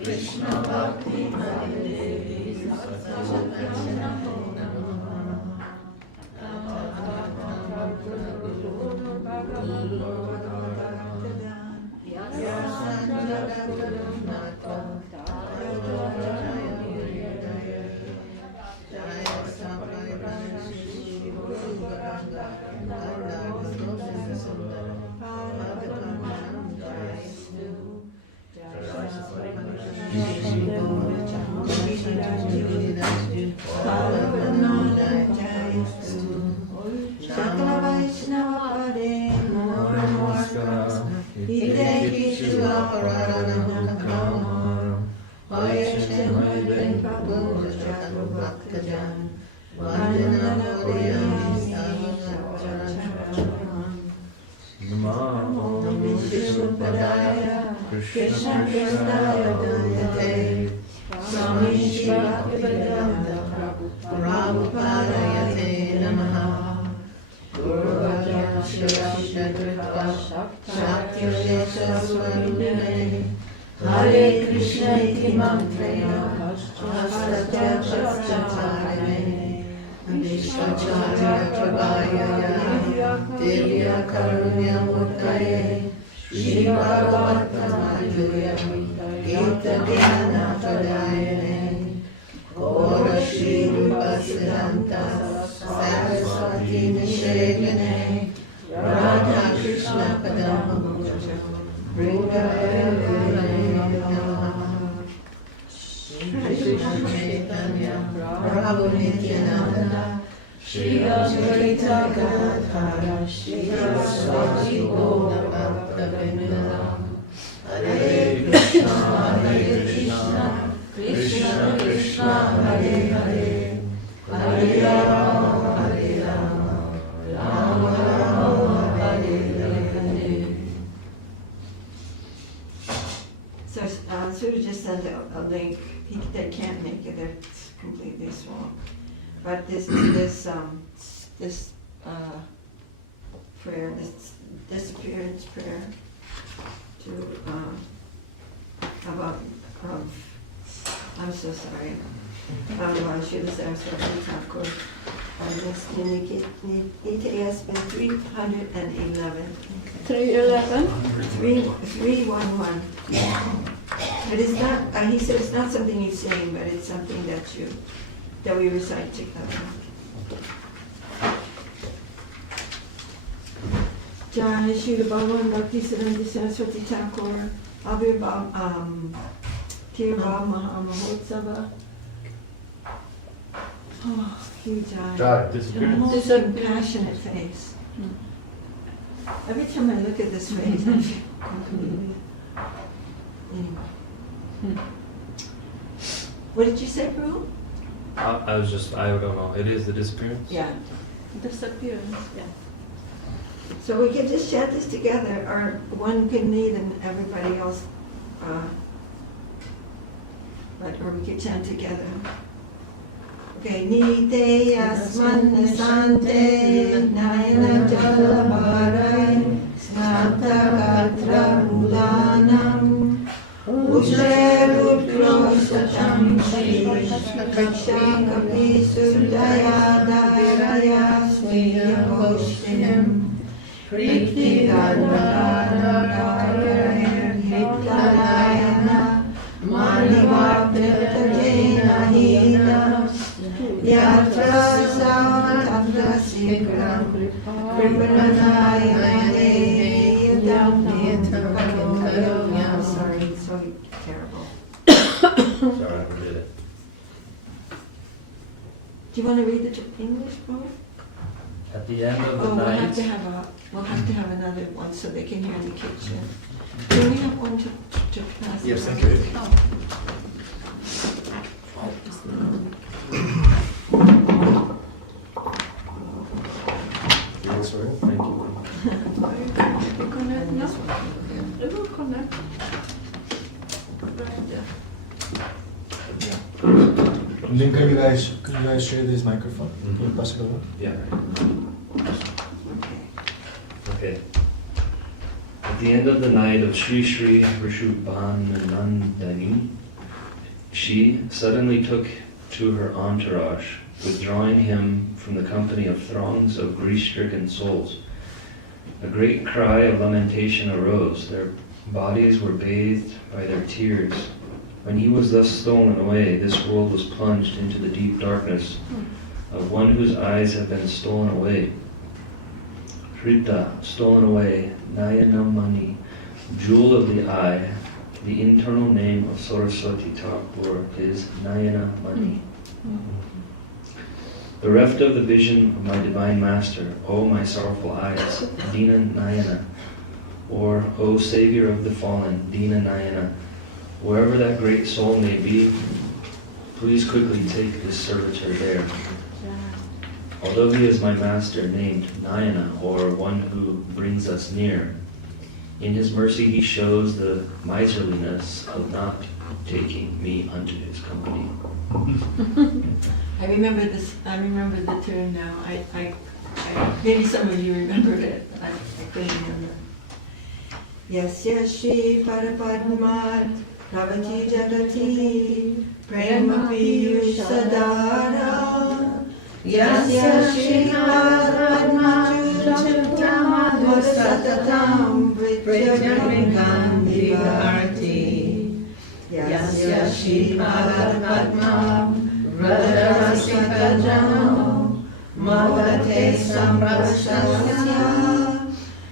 Krishna Bhakti Devi Hare Krishna iti mantraya Hastacharya Vishvacharya Prabhaya Divya Karunya Murtaye Shri Bhagavata Madhurya Gita Dhyana Pradayane Gaura Shri Bhaktisiddhanta Saraswati Nishegane Radha Krishna Padam Shri Chaitanya Prabhu Nityananda Shri Advaita Gadadhara Shri Saraswati Gaura Bhakta Hare Krishna Krishna Krishna Hare Hare Hare Rama Hare Rama Rama Rama Hare Hare. So Sudha just sent a link. They can't make it; they're completely swamped. But this prayer, this disappearance prayer, to about I'm so sorry. Srila Saraswati Thakur. This Nita has been 311. 311? 311. But it's not, he said it's not something he's saying, but it's something that we recite together. Jaya Srila Bhagavan Bhaktisiddhanta Saraswati Thakur, Abhirbhav, Tirabhav Mahamahotsava. Oh, huge eye. Disappearance. This a passionate face. Every time I look at this face, I feel completely. Anyway. What did you say, Prabhu? I don't know. It is the disappearance? Yeah. Disappearance, yeah. So we can just chant this together, or one can lead and everybody else, or we can chant together. Okay, Nite Yasman Sante Naina Jalavarai Snata Gatra Mulanam Ujre Rudro Satam Shri Kapi Sudaya Daviraya Sviya Goshinam Priti Gandhara Karaya Hitlanayana Manivapta Jena Hina Yatra Savatapta Shigram I'm sorry, it's so terrible. Sorry, I forget it. Do you want to read the English, bro? At the end of the Oh, we'll have night, to have another one so they can hear in the kitchen. Do we have one to pass? Yes, around? thank you. Thanks, Ray. thank you. Connect And now. this one here. It will connect. And then can you guys share this microphone? Can you pass it over? Yeah. Okay. Okay. At the end of the night of Sri Sri Vrishabhanandani, she suddenly took to her entourage, withdrawing him from the company of throngs of grief-stricken souls. A great cry of lamentation arose. Their bodies were bathed by their tears. When he was thus stolen away, this world was plunged into the deep darkness of one whose eyes have been stolen away. Hrita, stolen away, Nayanamani, jewel of the eye. The internal name of Saraswati Thakur is Nayanamani. Bereft of the vision of my divine master, O my sorrowful eyes, Dina Nayana, or O Savior of the fallen, Dina Nayana, wherever that great soul may be, please quickly take this servitor there. Although he is my master named Nayana, or one who brings us near, in his mercy he shows the miserliness of not taking me unto his company. I remember this. I remember the tune now. I maybe some of you remembered it. I couldn't remember. Yasya Shri Parapadmat Pravati Jagati Prema Piyushadara Yasya Shri Parapadmat Satatam Prityamingan Divarti Yasya Shri Parapadmat Rajarasika Mavate Samprasasya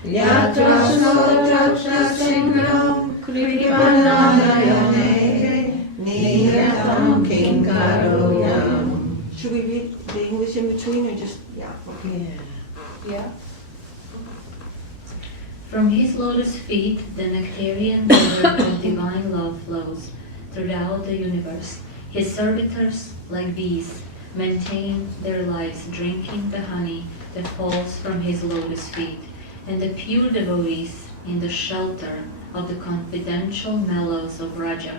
Yatra Sotrapsa Singram Kripanayane Niyatam Kinkaroyam. Should we read the English in between or just, yeah, okay. Yeah. From his lotus feet, the nectarian river of divine love flows throughout the universe. His servitors, like bees, maintain their lives drinking the honey that falls from his lotus feet, and the pure devotees, in the shelter of the confidential mellows of Raja,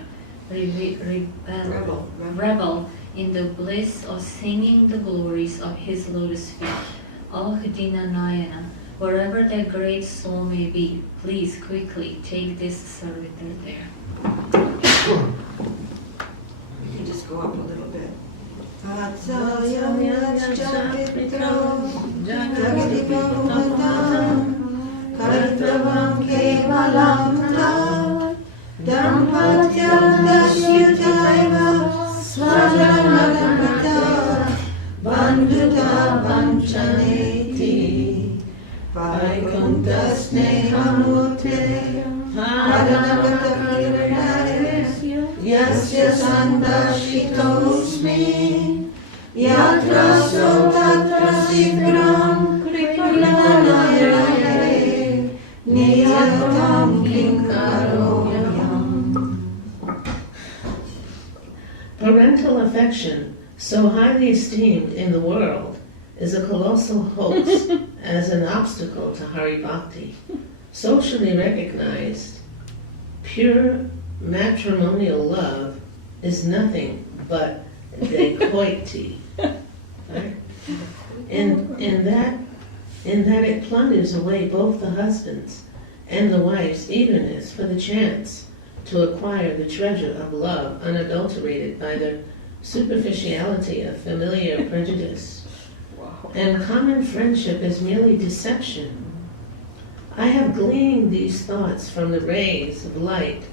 revel in the bliss of singing the glories of his lotus feet. O Dina Nayana, wherever that great soul may be, please quickly take this servitor there. You can just go up a little bit. Yasya sandashitosmi yatra sotatra sigram kripanayane niyatam kinkaroyam. Parental affection, so highly esteemed in the world, is a colossal hoax as an obstacle to Hari Bhakti. Socially recognized, pure matrimonial love is nothing but dacoity. Right? In that it plunders away both the husband's and the wife's eagerness for the chance to acquire the treasure of love unadulterated by the superficiality of familiar prejudice. And common friendship is merely deception. I have gleaned these thoughts from the rays of light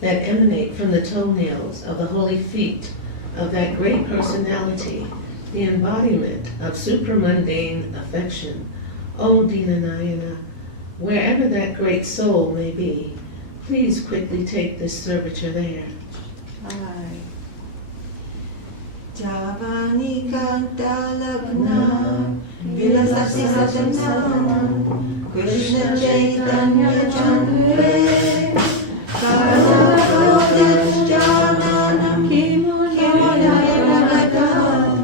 that emanate from the toenails of the holy feet of that great personality the embodiment of supramundane affection. O Dinanayana, wherever that great soul may be, please quickly take this servitor there. Aye. Javani Kanta Lagna Vilasati Satanam Krishna Chaitanya Chandre Karnavodas Jananam Kimonayanagadam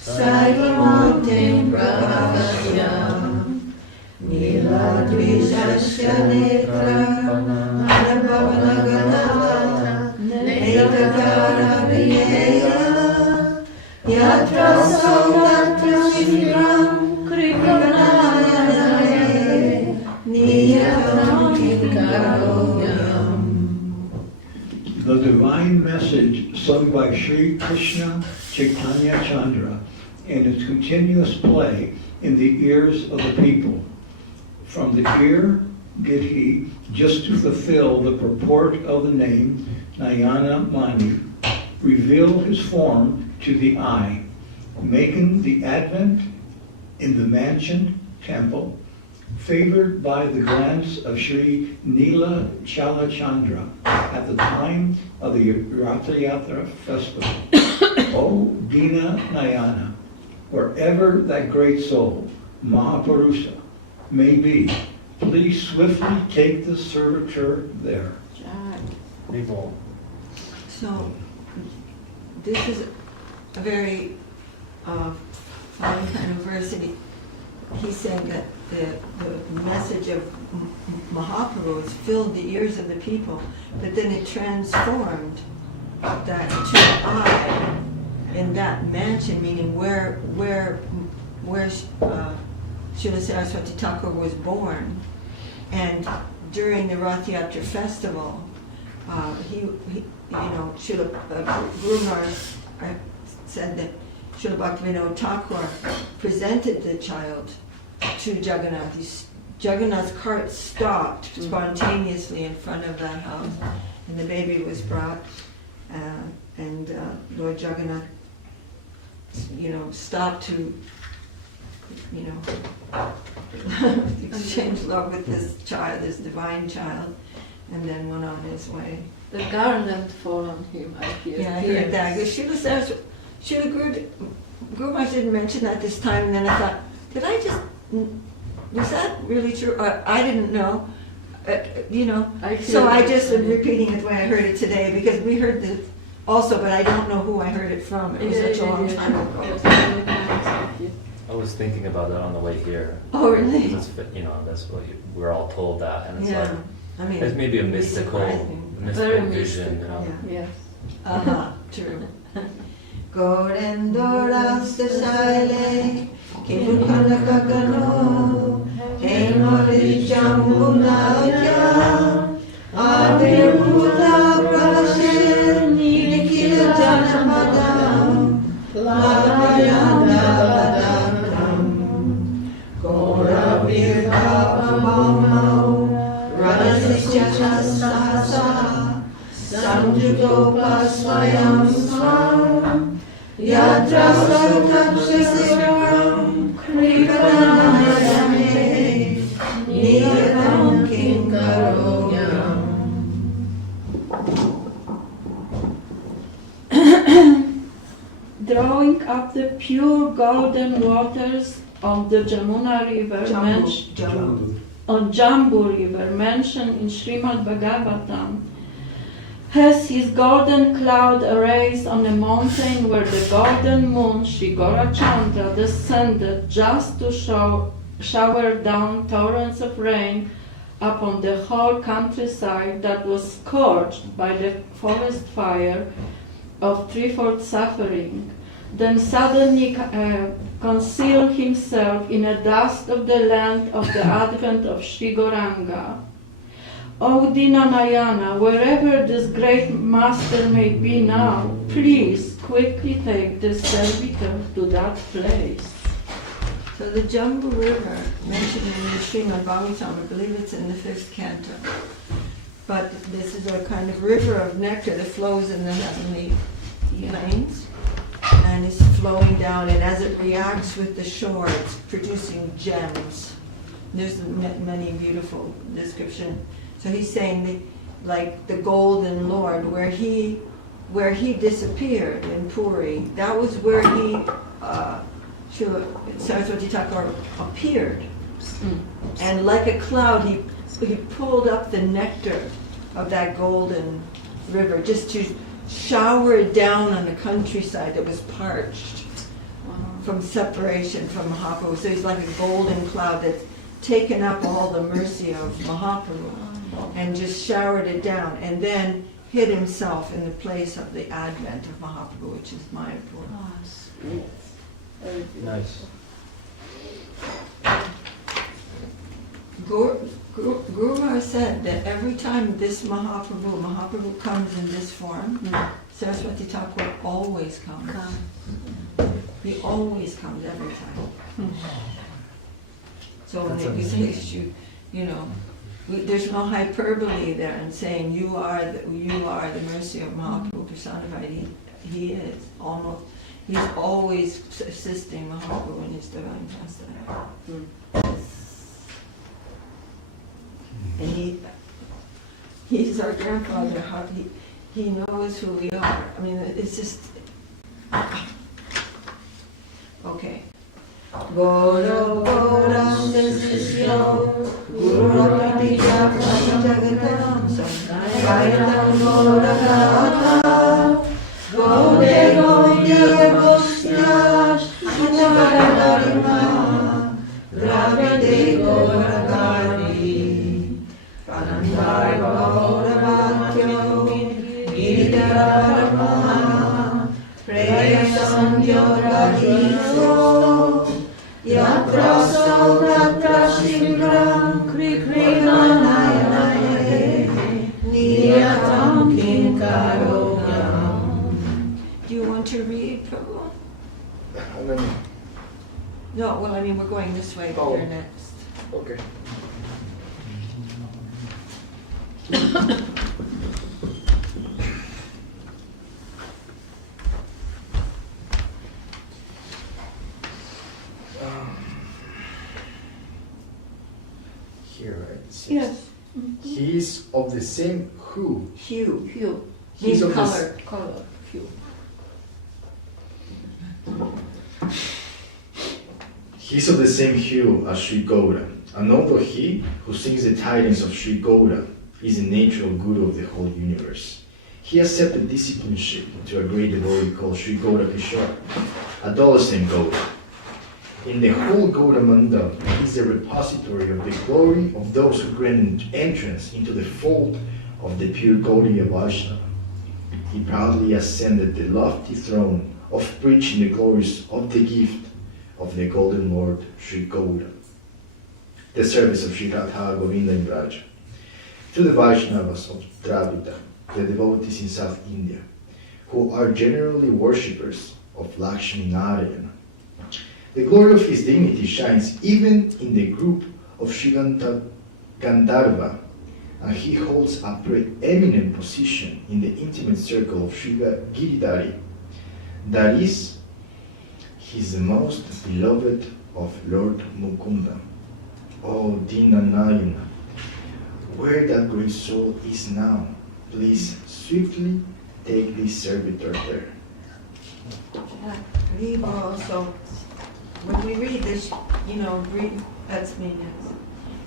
Sarimurtim Prabhayam Niladvishasya Netra Anabhavanagadam Nekakara Viyeya Yatra Saudatra Shriram Kripanayanaye Niyatam Kinkaroyam. The divine message sung by Sri Krishna Chaitanya Chandra and its continuous play in the ears of the people. From the ear did he, just to fulfill the purport of the name Nayana Mani, reveal his form to the eye, making the advent in the mansion temple, favored by the glance of Sri Nila Chalachandra at the time of the Ratha Yatra festival. O Dina Nayana, wherever that great soul, Mahapurusha, may be, please swiftly take the servitor there. So, this is a very fine kind of verse. And he said that the message of Mahaprabhu filled the ears of the people, but then it transformed that to I in that mansion, meaning where Srila Saraswati Thakur was born. And during the Rath Yatra festival, Srila Guru Maharaj said that Srila Bhaktivinoda Thakur presented the child to Jagannath. Jagannath's cart stopped spontaneously in front of that house, and the baby was brought, and Lord Jagannath, stopped to, exchange love with this child, this divine child, and then went on his way. The garland fall on him, I hear. Yeah, I heard that. Srila Guru Maharaj didn't mention that this time, and then I thought, was that really true? I didn't know. So I just am repeating it the way I heard it today, because we heard it also, but I don't know who I heard it from. It was such a long time ago. Yes, very nice of you. I was thinking about that on the way here. Oh, really? That's, that's what we're all told that, and it's Yeah. like it's maybe a mystical Very vision. mystical. Yes. True. Gorendorasta Saile, Kimukanakakano, Hemari Jambunaya, Adirbuddha Prashen, Nikila Janamadam, Lavayanda Badam, Gora Virpapamau, Radhasya Sahasa, Samjutopa Swayam Swam, Yatra Sautapsisiram, Kripanayane, Niyatam Kinkaroyam. Drawing up the pure golden waters of the Jamuna River, on Jambu River, mentioned in Srimad Bhagavatam, has his golden cloud erased on a mountain where the golden moon, Sri Gaurachandra, descended just to shower down torrents of rain upon the whole countryside that was scorched by the forest fire of threefold suffering, then suddenly concealed himself in a dust of the land of the advent of Sri Gauranga. O Dinanayana, wherever this great master may be now, please quickly take this servitor to that place. So the Jambu River, mentioned in the Srimad Bhagavatam, I believe it's in the 5th canto. But this is a kind of river of nectar that flows in the heavenly plains. and is flowing down, and as it reacts with the shore, it's producing gems. There's many beautiful description. So he's saying like the Golden Lord, where he disappeared in Puri, that was where Saraswati Thakur appeared. And like a cloud, he pulled up the nectar of that golden river just to shower it down on the countryside that was parched from separation from Mahaprabhu. So he's like a golden cloud that's taken up all the mercy of Mahaprabhu and just showered it down, and then hid himself in the place of the advent of Mahaprabhu, which is Mayapur. Nice. Guru said that every time this Mahaprabhu comes in this form, Saraswati Thakur always comes. He always comes every time. So when we say, there's no hyperbole there in saying you are the mercy of Mahaprabhu personified. He is almost. He's always assisting Mahaprabhu in his divine pastime. And he's our grandfather. He knows who we are. I mean, it's just okay. Goro Goram Desisyo Guru Pija Jagatam Gaitam Goragata Gode Gode Bosyash Shinagarima Gravide Goragari Panandai Gauravatyo Giridharama Preyasam Yogadhiso Yatraso Tatra Shigram Krikrina Nayanaye Niyatam Kinkarogam. Do you want to read, Prabhu? No, well, I mean, we're going this way, but you're next. Okay. Here, right? It says, Yes. He is of the same hue. Hue. He's Means of the color. Hue. He's of the same hue as Sri Gaura, and although he who sings the tidings of Sri Gaura is the natural guru of the whole universe, he accepted discipleship to a great devotee called Sri Gaura Kishore, adolescent Gaura. In the whole Gaura Mandal is the repository of the glory of those who grant entrance into the fold of the pure Gaudiya Vaishnava. He proudly ascended the lofty throne of preaching the glories of the gift of the Golden Lord Sri Gaura, the service of Sri Radha Govinda in Vraja, to the Vaishnavas of Dravida, the devotees in South India, who are generally worshippers of Lakshmi Narayana. The glory of his dignity shines even in the group of Sri Gandharva, and he holds a preeminent position in the intimate circle of Sri Giridhari. That is, he is the most beloved of Lord Mukunda. Oh, Dinanayana, where that great soul is now, please swiftly take this servitor there. So when we read this, that's me next.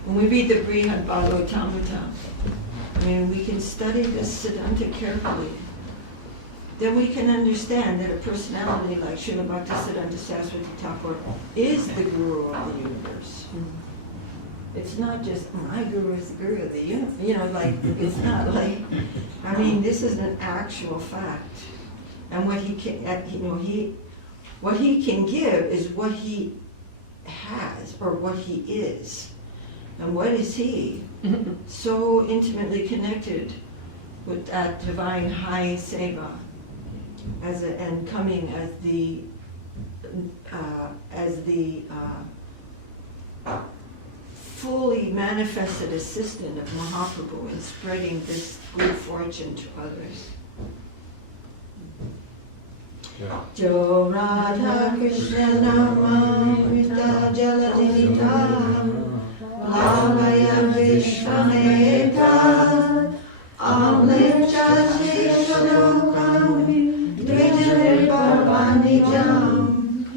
When we read the Brihad Bhagavatamrita, I mean, we can study this Siddhanta carefully. Then we can understand that a personality like Srila Bhaktisiddhanta Saraswati Thakur is the guru of the universe. It's not just my guru is the guru of the universe. It's not like, I mean, this is an actual fact. And what he can, what he can give is what he has or what he is. And what is he? So intimately connected with that divine high seva, and coming as the fully manifested assistant of Mahaprabhu in spreading this good fortune to others. Jo Radha Krishna Namamrita Jaladita Lavaya Vishvameta Amlecha Shishadokami Dvijare Parvanijam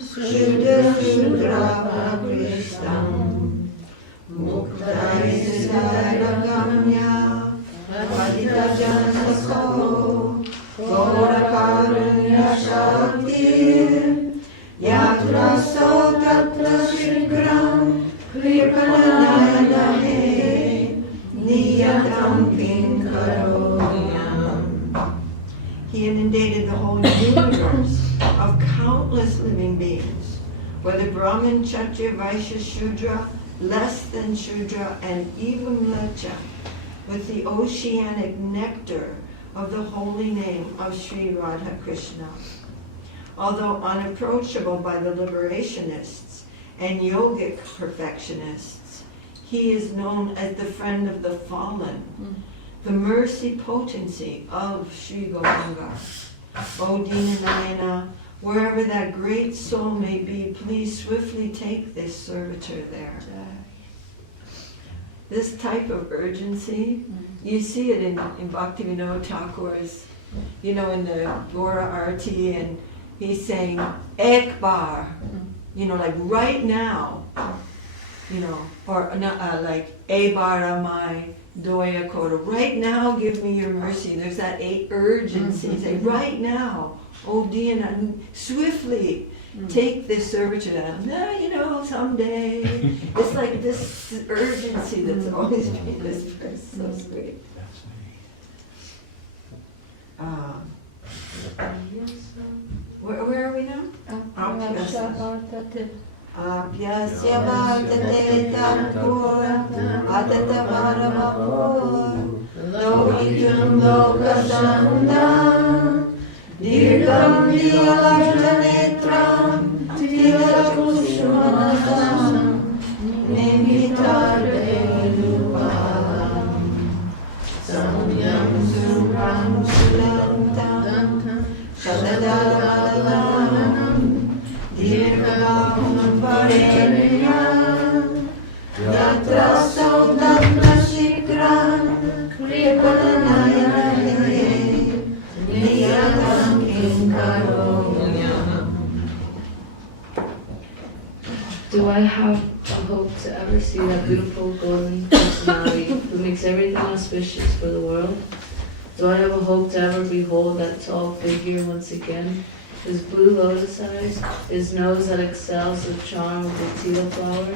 Shuddha Shudra Prakristam Muktai Siddharagamya Vadita Janasako Gora Karunya Shaktir Yatra So Tatra Shrigram Kripanayanahe Niyatam Kinkaroyam. He inundated the whole universe of countless living beings, whether Brahmin, Kshatriya, Vaishya, Shudra, less than Shudra, and even Mlecha, with the oceanic nectar of the holy name of Sri Radha Krishna. Although unapproachable by the liberationists and yogic perfectionists, he is known as the friend of the fallen, the mercy potency of Sri Gauranga. O Dinanayana, wherever that great soul may be, please swiftly take this servitor there. This type of urgency, you see it in Bhaktivinoda Thakur's, in the Gora Arti, and he's saying, Ek bar, like right now, or like, E bara mai doya kora, right now give me your mercy. There's that urgency, say, right now, O Dina, swiftly take this servitor down. No, someday. It's like this urgency that's always been this verse. So sweet. Where are we now? Apyasya bhartate tampura atata varavapur lokitam lokasandam dirgam diyalartanetram tilakushmanasam nimitardenupam samyam suram sulantam shadadadanam dirgam parenyam yatra saudatra shikram kripanayanahe niyatam kinkaroyam. Do I have a hope to ever see that beautiful golden personality who makes everything auspicious for the world? Do I have a hope to ever behold that tall figure once again? His blue lotus eyes, his nose that excels the charm of the teal flower,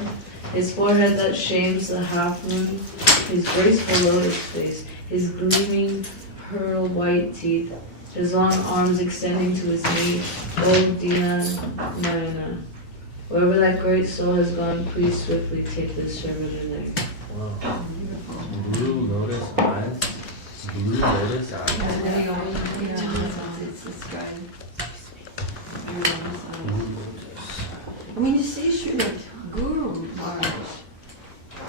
his forehead that shames the half moon, his graceful lotus face, his gleaming pearl white teeth, his long arms extending to his knee. O Dina Nayana. Wherever that great soul has gone, please swiftly take this servitor there. Wow. Blue lotus eyes. Blue lotus eyes. It's this guy. I mean, you see, Srila Guru Maharaj.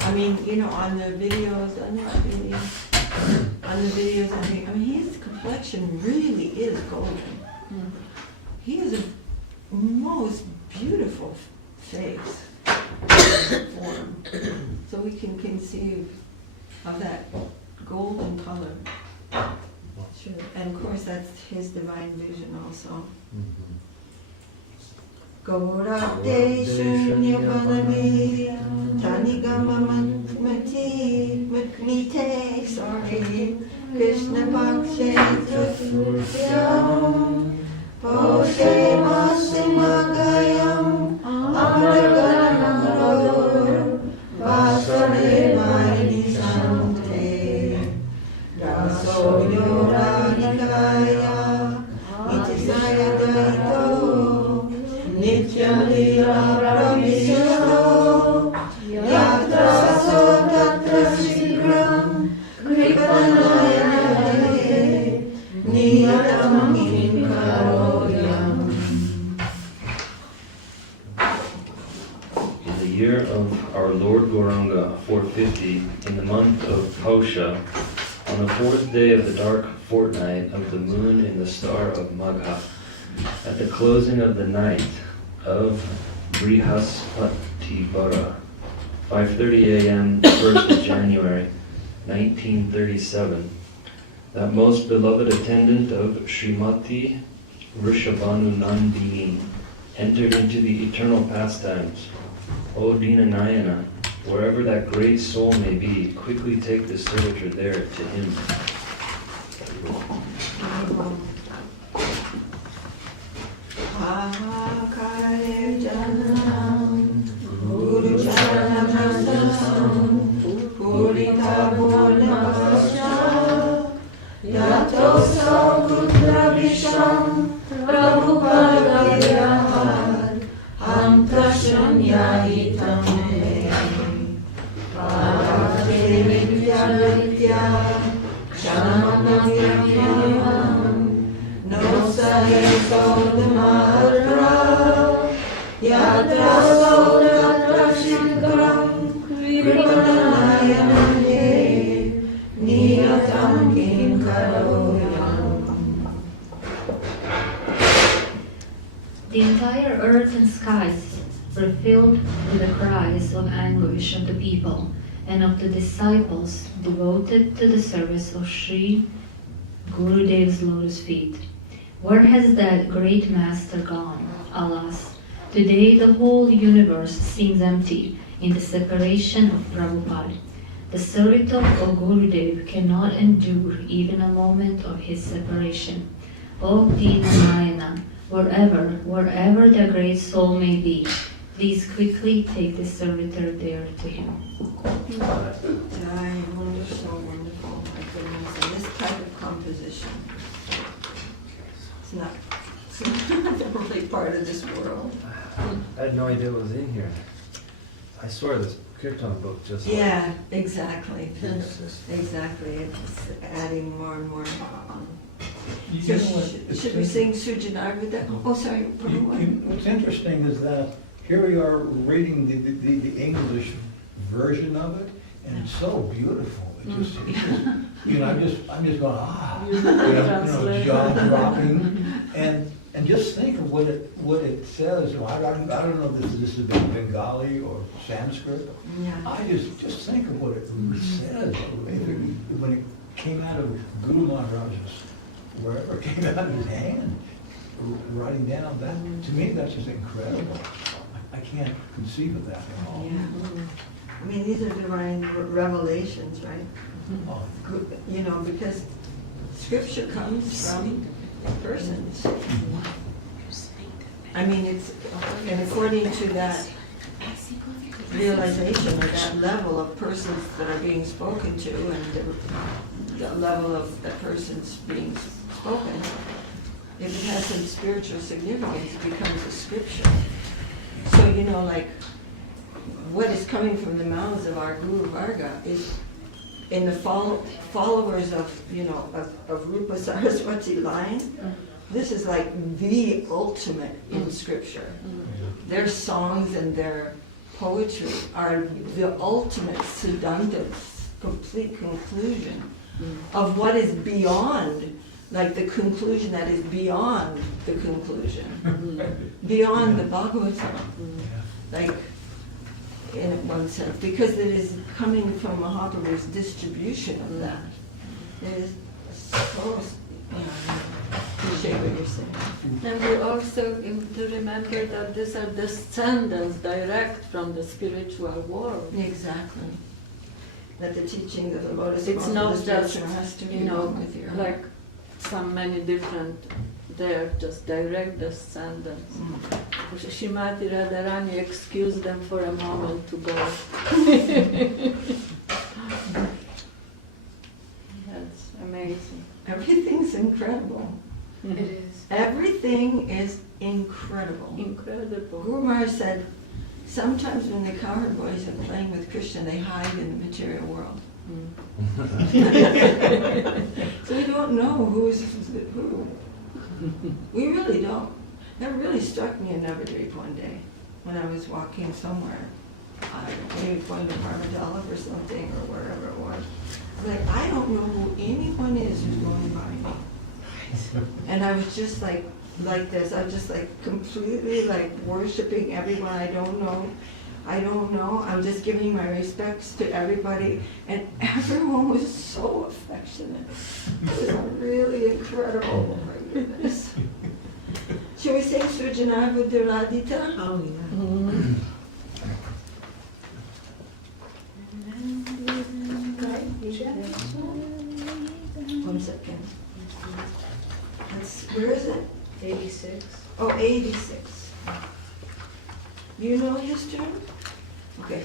I mean, on the videos, I think, his complexion really is golden. He has a most beautiful face, form. So we can conceive of that golden color. Sure. And of course, that's his divine vision also. Gaurate shunya panami tanigama mate, sorry, Krishna pakshe tutyam poshe masimagayam amragaramro vasare vaini sante daso yoranikaya itisaya daito nityam lila pravishto yatra so tatra shigram kripanayanahe niyatam kinkaroyam. In the year of our Lord Gauranga, 450, in the month of Pausha, on the fourth day of the dark fortnight of the moon in the star of Magha, At the closing of the night of Brihaspatibara, 5:30 a.m., 1st of January, 1937, that most beloved attendant of Srimati Vrishabhanu Nandini entered into the eternal pastimes. O Dinanayana, wherever that great soul may be, quickly take the servitor there to him. Ahakare janam, Guru charanam, Purita Purnavasya, Yato Saudra Visham, Prabhupada Virahar, Antashanya Hitame, Parate Vidya Vidya, Kshamanam Yakyam, No Sahe Saudamatra, Yatra Saudatra Shikram, Kripanayane, Niyatam Kinkaroyam. The entire earth and skies were filled with the cries of anguish of the people and of the disciples devoted to the service of Sri Gurudev's lotus feet. Where has that great master gone? Alas, today the whole universe seems empty in the separation of Prabhupada. The servitor of Gurudev cannot endure even a moment of his separation. O Dinanayana, wherever the great soul may be, please quickly take the servitor there to him. Jaya, wonderful, wonderful. My goodness, and this type of composition, it's not really part of this world. I had no idea it was in here. I swear this kirtan book just. Yeah, exactly. It's Exactly. It's adding more and more. You So know what? should we sing Sujanarvida? Oh, sorry. What's interesting is that here we are reading the English version of it, and it's so beautiful. It just, I'm just going, jaw dropping, and just think of what it says. I don't know if this is Bengali or Sanskrit. Yeah. I just think of what it says when it came out of Guru Maharaja's, wherever it came out of his hand, writing down that. To me, that's just incredible. I can't conceive of that at all. Yeah. I mean, these are divine revelations, right? Oh, Because scripture comes from persons. I mean, and according to that realization or that level of persons that are being spoken to and the level of the persons being spoken, if it has some spiritual significance, it becomes a scripture. So, like what is coming from the mouths of our Guru Varga is in the followers of Rupa Saraswati line. This is like the ultimate in scripture. Their songs and their poetry are the ultimate Siddhanta, complete conclusion of what is beyond, like the conclusion that is beyond the conclusion, beyond the Bhagavatam, like in one sense, because it is coming from Mahaprabhu's distribution of that. It is so, appreciate what you're saying. And we also have to remember that these are descendants direct from the spiritual world. Exactly. That the teaching of the Lotus It's Ball, not the just, spiritual has to be along with your like many different, they're just direct descendants. Shrimati Radharani excused them for a moment to go. That's amazing. Everything's incredible. It is. Everything is incredible. Incredible. Guru Maharaj said, sometimes when the cowherd boys are playing with Krishna, they hide in the material world. So we don't know who's who. We really don't. That really struck me in Navadvip one day when I was walking somewhere. Maybe going to Parmadala or something or wherever it was. I'm like, I don't know who anyone is who's going by me. And I was just like like this. I'm just like completely like worshiping everyone I don't know. I'm just giving my respects to everybody, and everyone was so affectionate. It was really incredible. Oh my goodness. Shall we sing Sujana Buddharadita? Oh, yeah. Mm. One second. Where is it? 86. Oh, 86. You know his tune? Okay.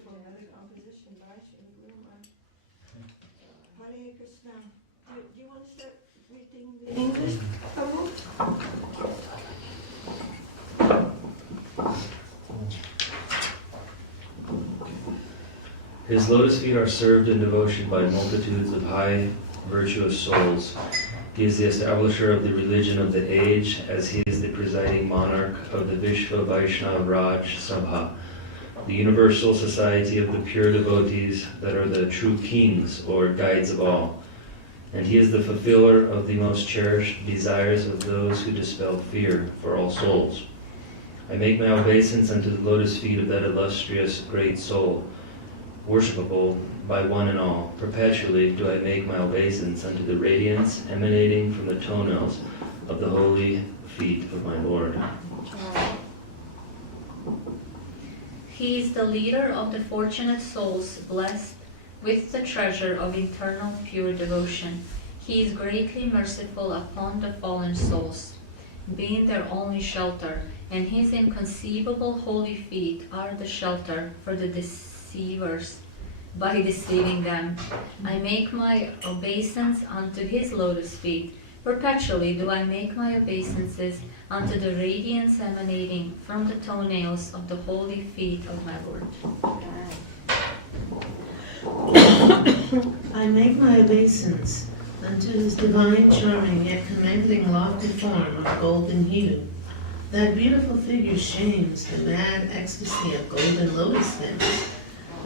beautiful, another composition by Srila Gurudev. Hare Krishna. Do you want to start reading the English? His lotus feet are served in devotion by multitudes of high virtuous souls. He is the establisher of the religion of the age, as he is the presiding monarch of the Vishva Vaishnava Raj Sabha, the universal society of the pure devotees that are the true kings or guides of all. And he is the fulfiller of the most cherished desires of those who dispel fear for all souls. I make my obeisance unto the lotus feet of that illustrious great soul, worshipable by one and all. Perpetually do I make my obeisance unto the radiance emanating from the toenails of the holy feet of my Lord. He is the leader of the fortunate souls blessed with the treasure of eternal pure devotion. He is greatly merciful upon the fallen souls, being their only shelter, and his inconceivable holy feet are the shelter for the deceivers. By deceiving them, I make my obeisance unto his lotus feet. Perpetually do I make my obeisances unto the radiance emanating from the toenails of the holy feet of my Lord. I make my obeisance unto his divine, charming, yet commanding lofty form of golden hue. That beautiful figure shames the mad ecstasy of golden lotus stems,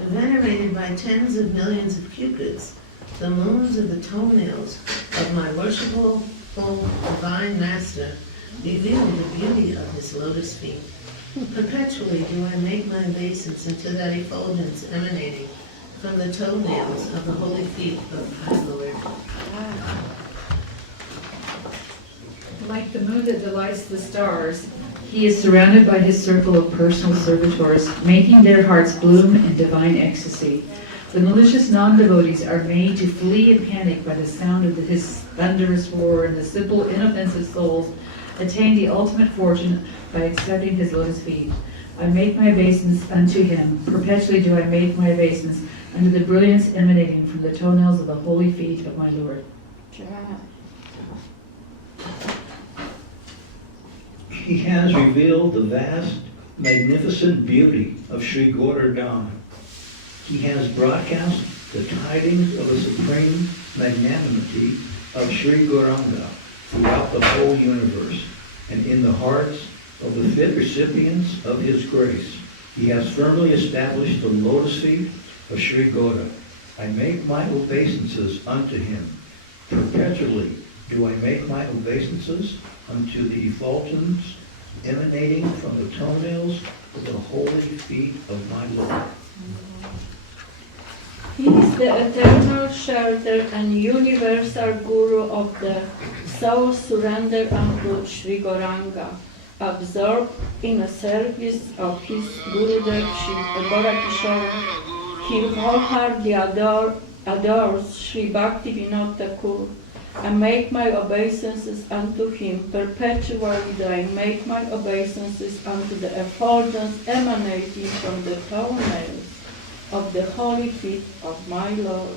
venerated by tens of millions of cupids, the moons of the toenails of my worshipful divine master reveal the beauty of his lotus feet. Perpetually do I make my obeisance unto that effulgence emanating from the toenails of the holy feet of my Lord. Like the moon that delights the stars, he is surrounded by his circle of personal servitors, making their hearts bloom in divine ecstasy. The malicious non-devotees are made to flee in panic by the sound of his thunderous roar, and the simple, inoffensive souls attain the ultimate fortune by accepting his lotus feet. I make my obeisance unto him. Perpetually do I make my obeisance unto the brilliance emanating from the toenails of the holy feet of my Lord. He has revealed the vast, magnificent beauty of Sri Gurudev. He has broadcast the tidings of the supreme magnanimity of Sri Gauranga throughout the whole universe and in the hearts of the fit recipients of his grace. He has firmly established the lotus feet of Sri Gauranga. I make my obeisances unto him. Perpetually do I make my obeisances unto the effulgence emanating from the toenails of the holy feet of my Lord. He is the eternal shelter and universal guru of the soul surrendered unto Sri Gauranga, absorbed in a service of his Gurudev Sri Gaura. He wholeheartedly adores Sri Bhaktisiddhanta Thakur. I make my obeisances unto him. Perpetually do I make my obeisances unto the effulgence emanating from the toenails of the holy feet of my Lord.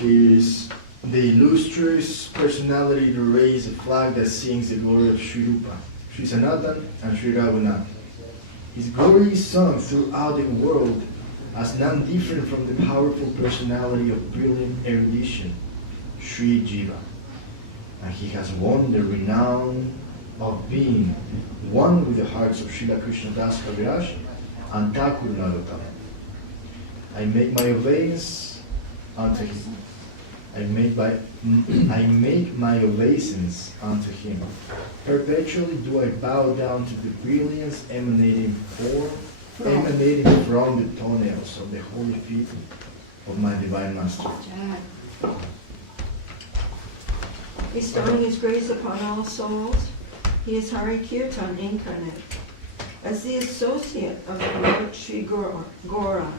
He is the illustrious personality that raised a flag that sings the glory of Sri Rupa, Sri Sanatan, and Sri Raghunath. His glory is sung throughout the world as none different from the powerful personality of brilliant erudition, Sri Jiva. And he has won the renown of being one with the hearts of Srila Krishna Das Kaviraj and Thakur Narottam. I make my obeisance unto him. I make my obeisance unto him. Perpetually do I bow down to the brilliance emanating from the toenails of the holy feet of my divine master. Bestowing his grace upon all souls, he is Hari Kirtan incarnate. As the associate of the Lord Sri Gaura,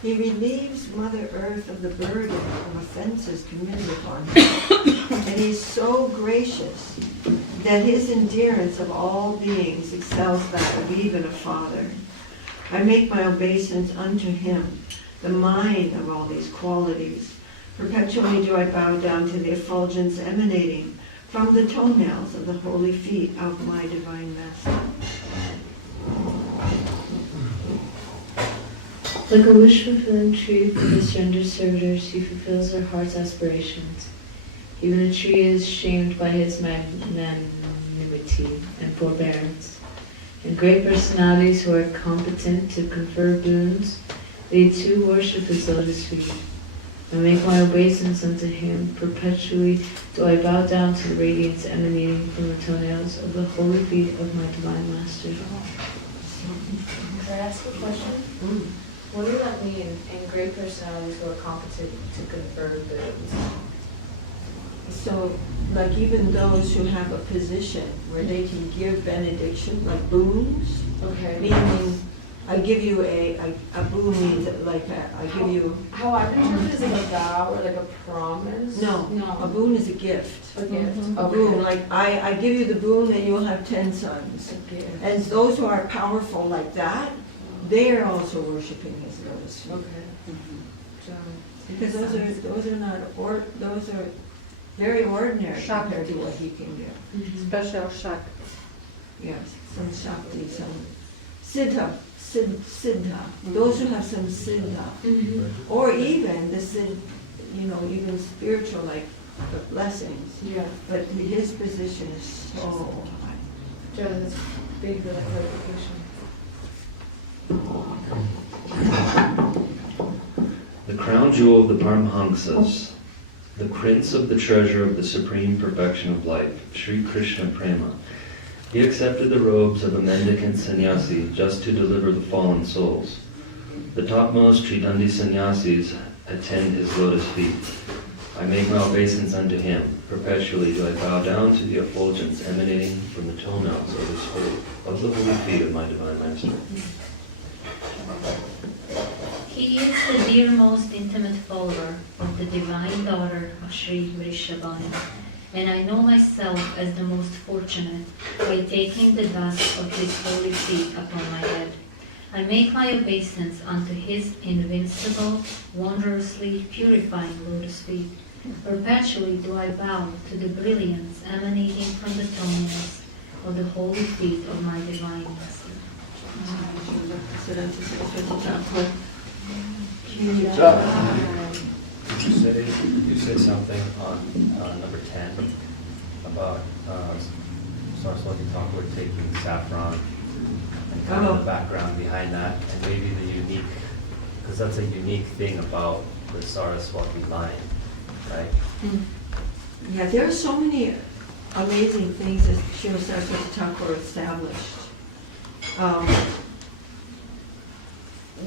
he relieves Mother Earth of the burden of offenses committed upon him. And he is so gracious that his endurance of all beings excels that of even a father. I make my obeisance unto him, the mind of all these qualities. Perpetually do I bow down to the effulgence emanating from the toenails of the holy feet of my divine master. Like a wish-fulfilling tree for the surrendered servitors, he fulfills their heart's aspirations. Even a tree is shamed by his magnanimity and forbearance. And great personalities who are competent to confer boons, they too worship his lotus feet. I make my obeisance unto him. Perpetually do I bow down to the radiance emanating from the toenails of the holy feet of my divine master. Can I ask a question? What does that mean in great personalities who are competent to confer boons? So, like even those who have a position where they can give benediction, like boons, Okay. meaning I give you a boon means like I give you, How I picture it is like a vow or like a promise. no, a boon is a gift. A gift. A boon, like I give you the boon that you'll have 10 sons. A gift. And those who are powerful like that, they are also worshiping his lotus feet. Okay. Because those are not, those are very ordinary compared to what he can do. Special shak. Yes, some Shakti, some Siddha, Siddha. Those who have some Siddha. Or even the Siddha, even spiritual, like the blessings. Yeah. But his position is so high. Jaya, that's big for that clarification. The crown jewel of the Paramahamsas, the prince of the treasure of the supreme perfection of life, Sri Krishna Prema. He accepted the robes of a mendicant sannyasi just to deliver the fallen souls. The topmost Tridandi sannyasis attend his lotus feet. I make my obeisance unto him. Perpetually do I bow down to the effulgence emanating from the toenails of the holy feet of my divine master. He is the dear most intimate follower of the divine daughter of Sri Vrishabhani, and I know myself as the most fortunate by taking the dust of his holy feet upon my head. I make my obeisance unto his invincible, wondrously purifying lotus feet. Perpetually do I bow to the brilliance emanating from the toenails of the holy feet of my divine master. You said something on number 10 about Saraswati Thakur taking saffron and kind of the background behind that, and maybe the unique, because that's a unique thing about the Saraswati line, right? Yeah, there are so many amazing things that Srila Saraswati Thakur established.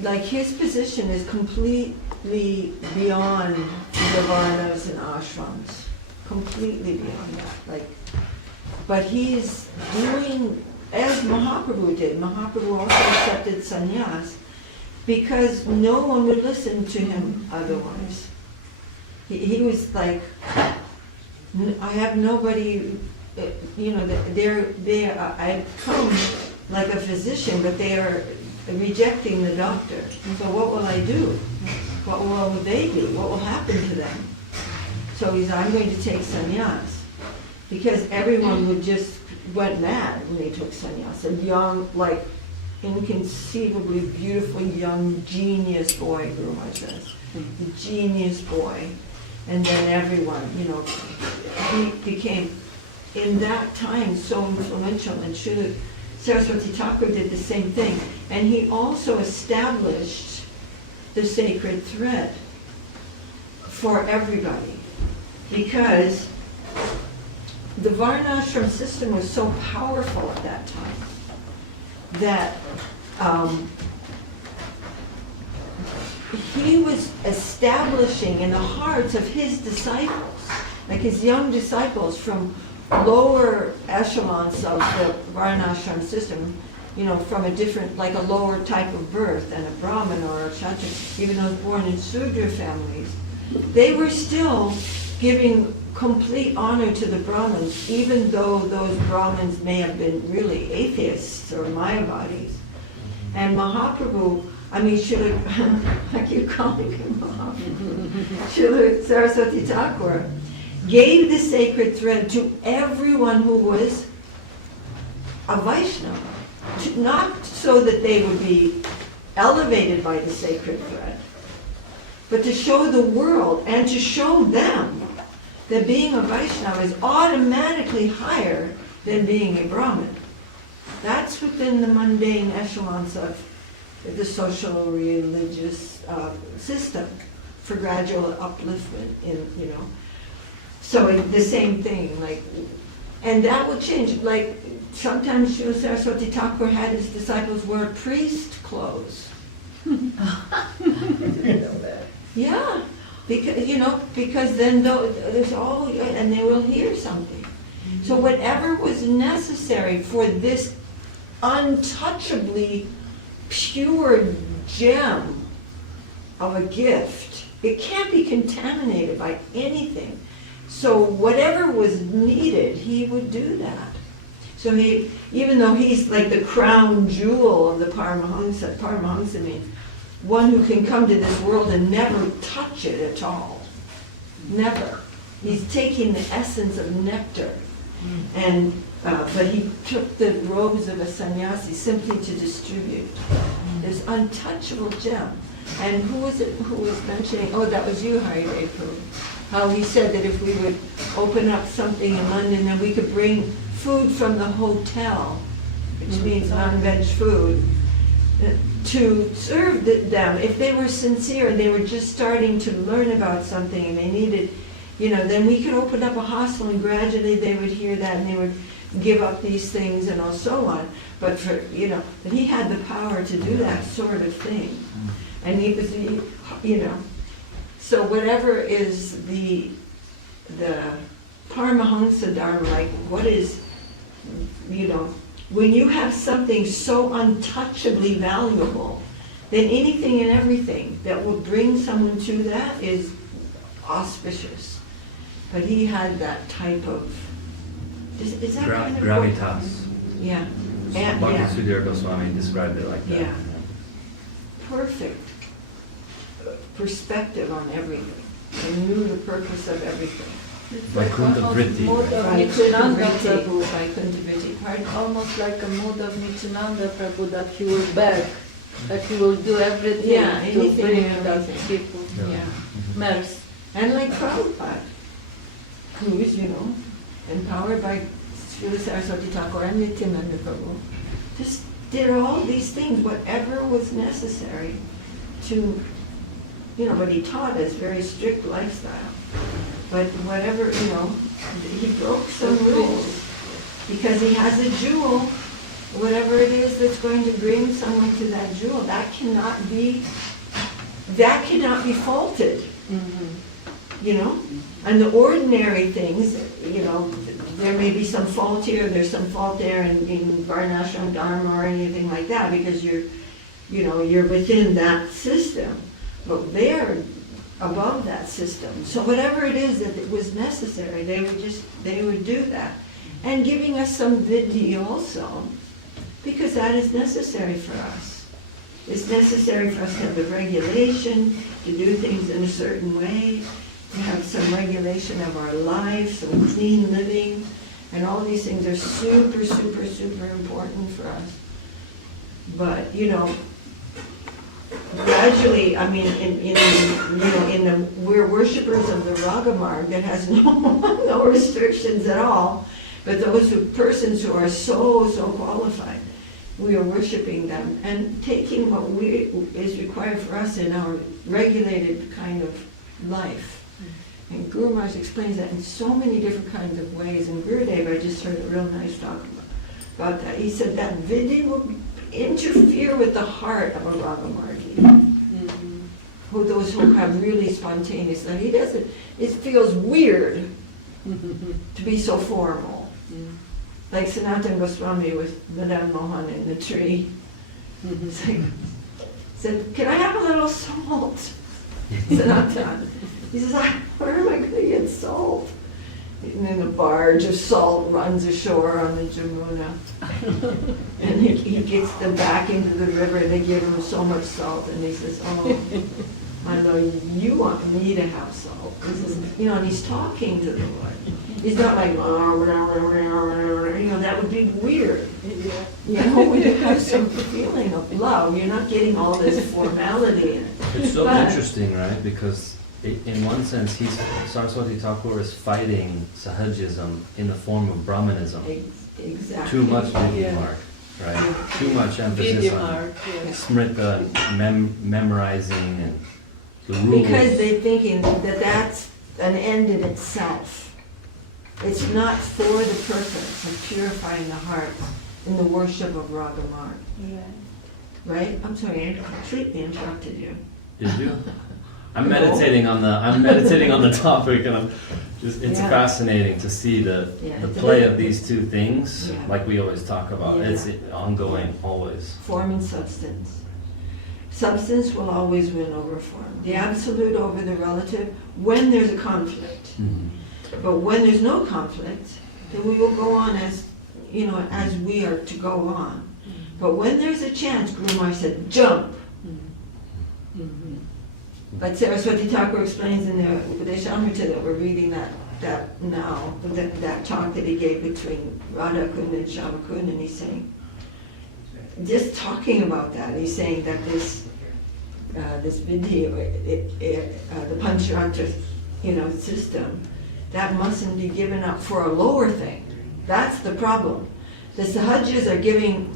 Like his position is completely beyond the varnas and ashrams, completely beyond that. But he is doing as Mahaprabhu did. Mahaprabhu also accepted sannyas because no one would listen to him otherwise. He was like, I have nobody, I come like a physician, but they are rejecting the doctor. So what will I do? What will they do? What will happen to them? So I'm going to take sannyas. Because everyone went mad when they took sannyas. A young, inconceivably beautiful young genius boy, Guru Maharaj says. The genius boy. And then everyone, he became, in that time, so influential. And Srila Saraswati Thakur did the same thing. And he also established the sacred thread for everybody. Because the Varnashram system was so powerful at that time that he was establishing in the hearts of his disciples, like his young disciples from lower echelons of the Varnashram system, from a different, like a lower type of birth than a Brahmin or a Kshatriya, even those born in Sudra families, they were still giving complete honor to the Brahmins, even though those Brahmins may have been really atheists or Mayavadis. And Mahaprabhu, I mean, Srila, I keep calling him Mahaprabhu, Srila Saraswati Thakur, gave the sacred thread to everyone who was a Vaishnava, not so that they would be elevated by the sacred thread, but to show the world and to show them that being a Vaishnava is automatically higher than being a Brahmin. That's within the mundane echelons of the social religious system for gradual upliftment in. So the same thing, and that will change. Like sometimes Srila Saraswati Thakur had his disciples wear priest clothes. I didn't know that. Yeah, because then there's and they will hear something. So whatever was necessary for this untouchably pure gem of a gift, it can't be contaminated by anything. So whatever was needed, he would do that. So he, even though he's like the crown jewel of the Paramahamsa means one who can come to this world and never touch it at all. Never. He's taking the essence of nectar. And but he took the robes of a sannyasi simply to distribute this untouchable gem. And who was it who was mentioning, oh, that was you, Haridev Prabhu, how he said that if we would open up something in London, then we could bring food from the hotel, which means non-veg food, to serve them. If they were sincere and they were just starting to learn about something and they needed, then we could open up a hostel and gradually they would hear that and they would give up these things and so on. But but he had the power to do that sort of thing. And he was, so whatever is the Paramahamsa Dharma, like what is, when you have something so untouchably valuable, then anything and everything that will bring someone to that is auspicious. But he had that type of, is that kind of gravitas. Yeah. Bhaktisiddhanta Goswami described it like that. Yeah. Perfect perspective on everything. And knew the purpose of everything. Vaikuntha Vritti. Mode of Nityananda Prabhu. Vaikuntha Vritti. Pardon? Almost like a mode of Nityananda Prabhu, that he will beg, that he will do everything to bring that people. Yeah. Mercy. And like Prabhupada, who is, empowered by Srila Saraswati Thakur and Nityananda Prabhu, just did all these things, whatever was necessary to, but he taught us very strict lifestyle. But whatever, he broke some rules because he has a jewel, whatever it is that's going to bring someone to that jewel, that cannot be faulted. And the ordinary things, there may be some fault here, there's some fault there in Varnashram Dharma or anything like that, because you're within that system. But they're above that system. So whatever it is that was necessary, they would do that. And giving us some vidhi also, because that is necessary for us. It's necessary for us to have the regulation, to do things in a certain way, to have some regulation of our life, some clean living, and all these things are super, super, super important for us. But, gradually, I mean, we're worshippers of the Ragamarg that has no restrictions at all, but persons who are so qualified, we are worshiping them and taking what is required for us in our regulated kind of life. And Guru Maharaj explains that in so many different kinds of ways. And Gurudev, I just heard a real nice talk about that. He said that vidhi will interfere with the heart of a Ragamargi. Who those who have really spontaneous life. He doesn't. It feels weird to be so formal. Like Sanatana Goswami with Madan Mohan in the tree. It's like, said, "Can I have a little salt?" Sanatana. He says, "Where am I going to get salt?" And then a barge of salt runs ashore on the Jamuna. And he gets them back into the river and they give him so much salt. And he says, oh, I know you want me to have salt. This is, and he's talking to the Lord. He's not like, that would be weird. We have some feeling of love. You're not getting all this formality in it. It's so interesting, right? Because in one sense, Saraswati Thakur is fighting Sahajism in the form of Brahmanism. Exactly. Too much Vidya-mark, right? Too much emphasis on smrita, memorizing, and the rules. Because they're thinking that that's an end in itself. It's not for the purpose of purifying the heart in the worship of Ragamart. Right? I'm sorry, I completely interrupted you. Did you? I'm meditating on the topic, and it's fascinating to see the play of these two things, like we always talk about. It's ongoing, always. Form and substance. Substance will always win over form. The absolute over the relative when there's a conflict. Mm-hmm. But when there's no conflict, then we will go on as we are to go on. But when there's a chance, Guru Maharaj said, jump. But Saraswati Thakur explains in the Upadeshamrita that we're reading that now, that talk that he gave between Radha Kund and Shama Kund, and he's saying, just talking about that, he's saying that this vidya, the Pancharatra, system, that mustn't be given up for a lower thing. That's the problem. The Sahajas are giving,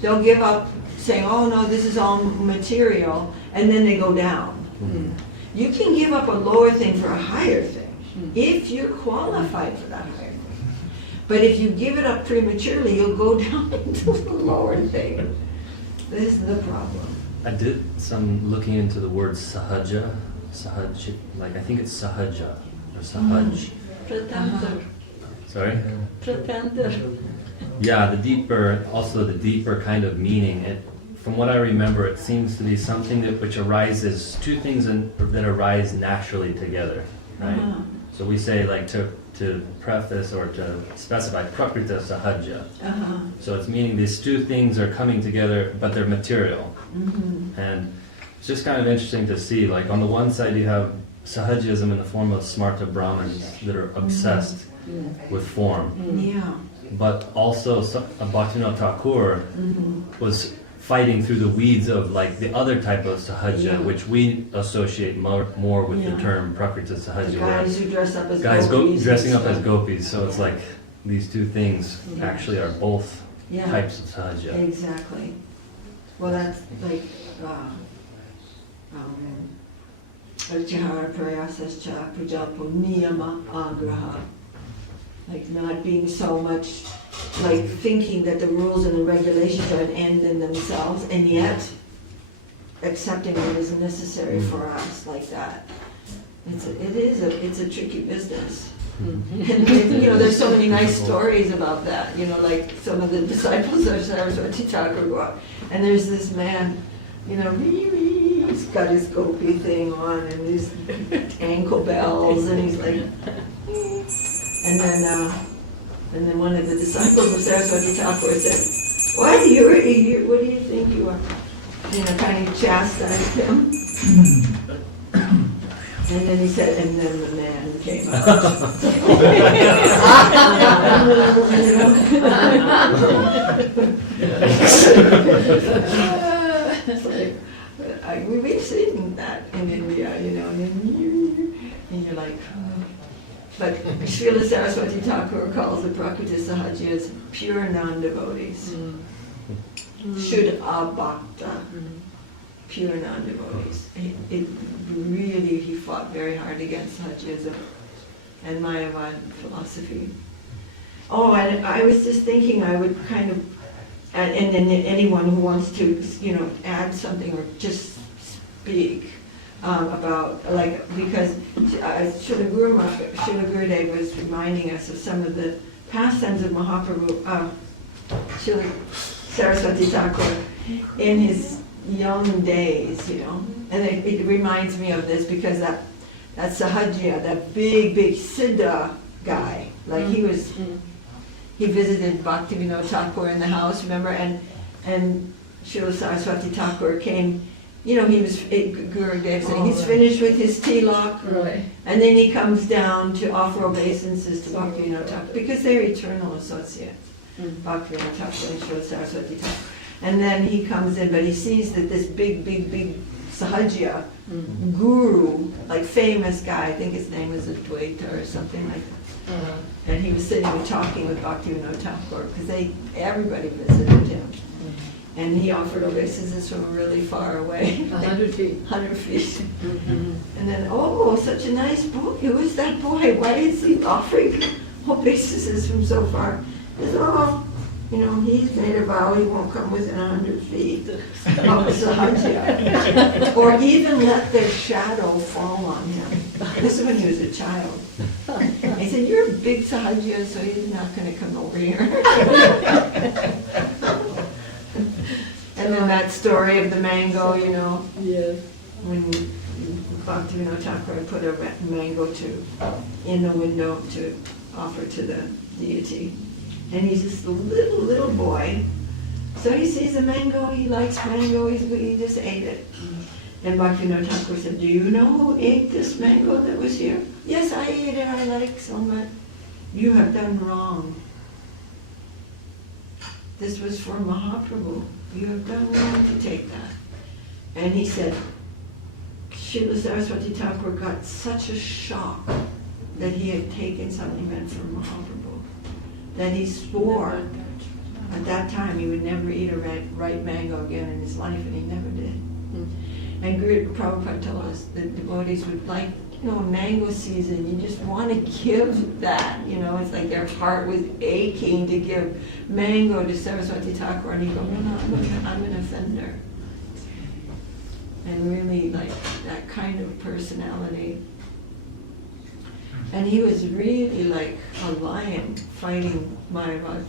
they'll give up saying, oh no, this is all material, and then they go down. Mm-hmm. You can give up a lower thing for a higher thing, if you're qualified for that higher thing. But if you give it up prematurely, you'll go down into the lower thing. This is the problem. I did some looking into the word sahaj, like I think it's sahaja or sahaj. Pratantar. Sorry? Pratantar. Yeah, the deeper kind of meaning. From what I remember, it seems to be something which arises, two things that arise naturally together, right? Uh-huh. So we say, like, to preface or to specify, prakrita sahaja. Uh-huh. So it's meaning these two things are coming together, but they're material. Mm-hmm. And it's just kind of interesting to see, like, on the one side you have sahajism in the form of smarta brahmins that are obsessed with form. Yeah. But also Bhaktisiddhanta Thakur was fighting through the weeds of like the other type of sahaja, which we associate more with the term prakrita sahaja. The guys who dress up as guys gopis. Dressing up as gopis. So it's like these two things actually are both types of sahaja. Exactly. Well, that's like Archahara Prayasascha Prajapo Niyama Agraha. Like not being so much like thinking that the rules and the regulations are an end in themselves, and yet accepting what is necessary for us like that. It's a tricky business. And there's so many nice stories about that. Like some of the disciples of Saraswati Thakur go up, and there's this man, he's got his gopi thing on and his ankle bells, and he's like. And then one of the disciples of Saraswati Thakur said, what do you think you are? Kind of chastised him. And then he said, and then the man came out. It's like, we've seen that in India, and you're like, But Srila Saraswati Thakur calls the Prakriti Sahajas pure non-devotees. Shuddha Bhakta, pure non-devotees. He fought very hard against Sahajism and Mayavad philosophy. Oh, and I was just thinking I would kind of, and then anyone who wants to, add something or just speak. About because Srila Gurudev was reminding us of some of the pastimes of Mahaprabhu, Srila Saraswati Thakur in his young days, and it reminds me of this because that Sahajya, that big Siddha guy. Like he visited Bhaktivinoda Thakur in the house, remember? And Srila Saraswati Thakur came, he was, Gurudev saying, he's finished with his tilak, Right. and then he comes down to offer obeisances to Bhaktivinoda Thakur, because they're eternal associates, Bhaktivinoda Thakur and Srila Saraswati Thakur. And then he comes in, but he sees that this big Sahajya guru, like famous guy, I think his name was Advaita or something like that. And he was sitting and talking with Bhaktivinoda Thakur, because everybody visited him. And he offered obeisances from really far away. 100 feet. 100 feet. And then, such a nice boy. Who is that boy? Why is he offering obeisances from so far? He said, he's made a vow he won't come within 100 feet of Sahajya. Or even let their shadow fall on him. This is when he was a child. I said, you're a big Sahajya, so he's not going to come over here. And then that story of the mango, Yes. when Bhaktivinoda Thakur put a mango in the window to offer to the deity. And he's just a little boy. So he sees a mango, he likes mango, he just ate it. And Bhaktivinoda Thakur said, do you know who ate this mango that was here? Yes, I ate it, I like so much. You have done wrong. This was for Mahaprabhu. You have done wrong to take that. And he said, Srila Saraswati Thakur got such a shock that he had taken something meant for Mahaprabhu, that he swore at that time he would never eat a ripe mango again in his life, and he never did. And Prabhupada told us that devotees would like, mango season, you just want to give that, it's like their heart was aching to give mango to Saraswati Thakur, and he go, no, I'm an offender. And really like that kind of personality. And he was really like a lion fighting Mayavada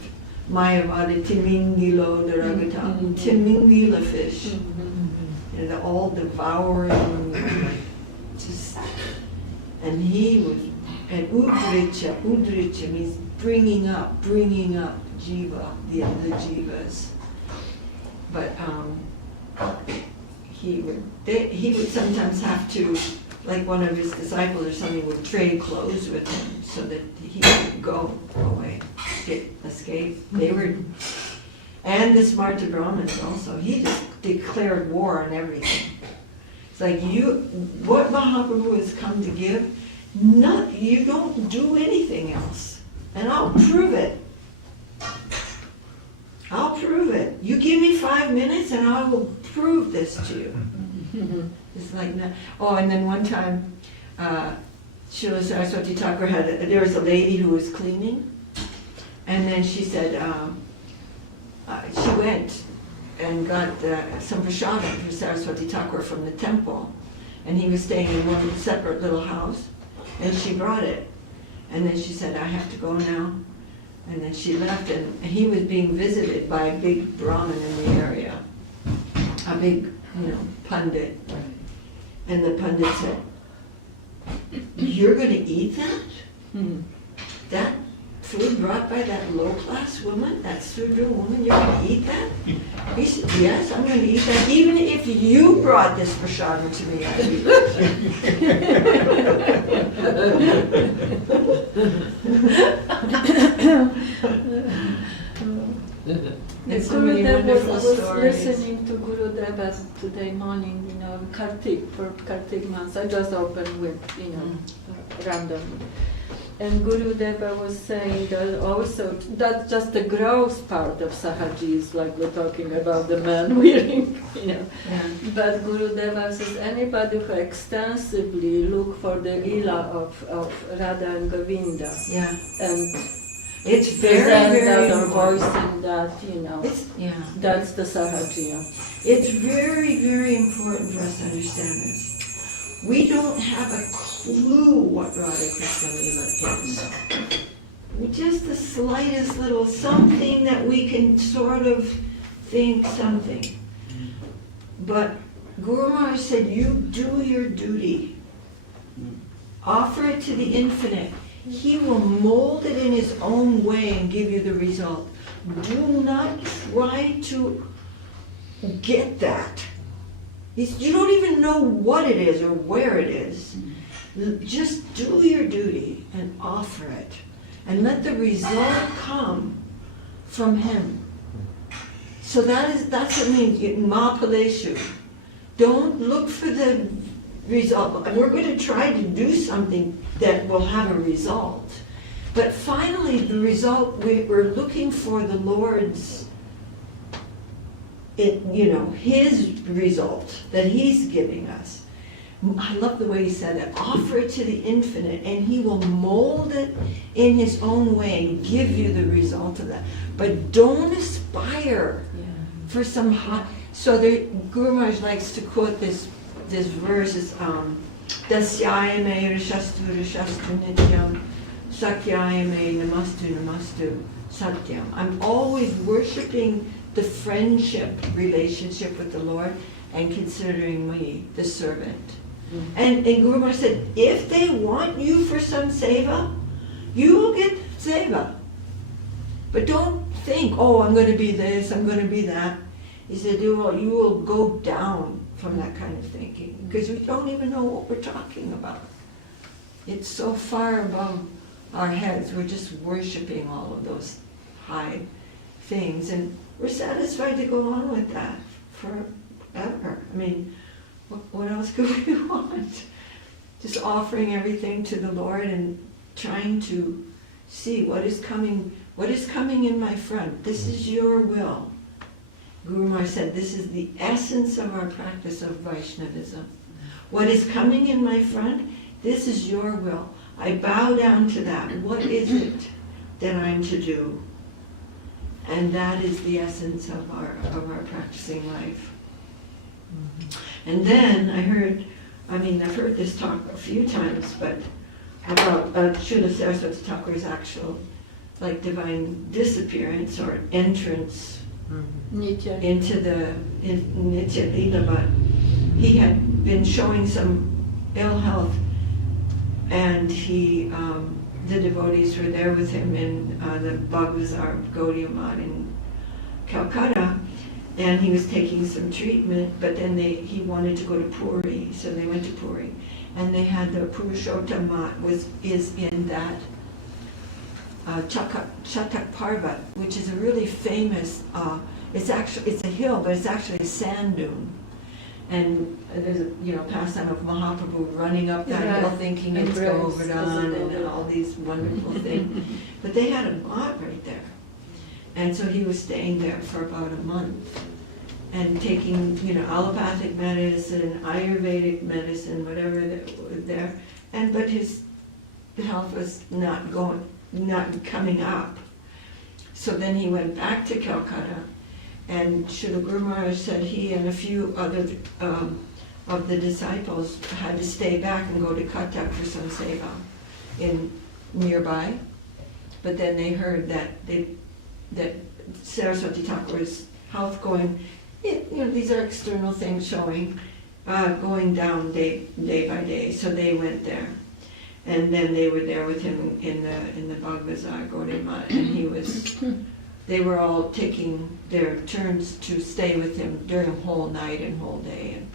Timingilo Daragata, Timingila fish. The all devouring, and he was, and Udricha means bringing up jiva, the jivas. But he would sometimes have to, like one of his disciples or something would trade clothes with him so that he could go away, escape. And the Smarta Brahmins also, he just declared war on everything. It's like what Mahaprabhu has come to give, you don't do anything else. And I'll prove it. You give me 5 minutes and I will prove this to you. It's like that. And then one time, Srila Saraswati Thakur there was a lady who was cleaning, and then she said, she went and got some prasadam for Saraswati Thakur from the temple, and he was staying in one separate little house, and she brought it, and then she said, I have to go now, and then she left, and he was being visited by a big Brahmin in the area, a big, Pandit, and the Pandit said, you're going to eat that? That food brought by that low-class woman, that Sudra woman, you're going to eat that? He said, yes, I'm going to eat that. Even if you brought this prasadam to me, I'd eat it. It's so many wonderful I was stories. listening to Gurudev today morning, Kartik, for Kartik months. I just opened with, randomly. And Gurudeva was saying that also, that's just the gross part of Sahajis, like we're talking about the man wearing, Yeah. But Gurudeva says anybody who extensively look for the lila of Radha and Govinda, Yeah. and It's very, present very that or important. voicing that, that's the Sahajiya. It's very, very important for us to understand this. We don't have a clue what Radha Krishna Lila is. Just the slightest little something that we can sort of think something. But Guru Maharaj said, you do your duty. Offer it to the infinite. He will mold it in his own way and give you the result. Do not try to get that. You don't even know what it is or where it is. Just do your duty and offer it. And let the result come from him. So that's what it means, ma paleshu. Don't look for the result. We're going to try to do something that will have a result. But finally, the result, we're looking for the Lord's, his result that he's giving us. I love the way he said that. Offer it to the infinite, and he will mold it in his own way and give you the result of that. But don't aspire for some high. So Guru Maharaj likes to quote this verse is Dasyaya me rishastu rishastu nityam sakyaya me namastu namastu satyam. I'm always worshiping the friendship relationship with the Lord and considering me the servant. And Guru Maharaj said, if they want you for some seva, you will get seva. But don't think, oh, I'm going to be this, I'm going to be that. He said, you will go down from that kind of thinking, because we don't even know what we're talking about. It's so far above our heads. We're just worshiping all of those high things, and we're satisfied to go on with that forever. I mean, what else could we want? Just offering everything to the Lord and trying to see what is coming in my front. This is your will. Guru Maharaj said, this is the essence of our practice of Vaishnavism. What is coming in my front, this is your will. I bow down to that. What is it that I'm to do? And that is the essence of our practicing life. And then I've heard this talk a few times, but about Srila Saraswati Thakur's actual divine disappearance or entrance into the Nitya Dandavat. He had been showing some ill health, and the devotees were there with him in the Bhaktisiddhanta Gaudiya Math in Calcutta, and he was taking some treatment, but then he wanted to go to Puri, so they went to Puri, and they had the Purushottam Math is in that Chatak Parvat, which is a really famous, it's a hill, but it's actually a sand dune. And there's a pastime of Mahaprabhu running up that hill thinking it's Govardhan and all these wonderful things. But they had a mat right there. And so he was staying there for about a month and taking, allopathic medicine, Ayurvedic medicine, whatever was there. But his health was not coming up. So then he went back to Calcutta, and Srila Guru Maharaj said he and a few other of the disciples had to stay back and go to Cuttack for some seva in nearby. But then they heard that Saraswati Thakur's health going, these are external things showing, going down day by day. So they went there. And then they were there with him in the Bhaktisiddhanta Gaudiya Math, and they were all taking their turns to stay with him during whole night and whole day and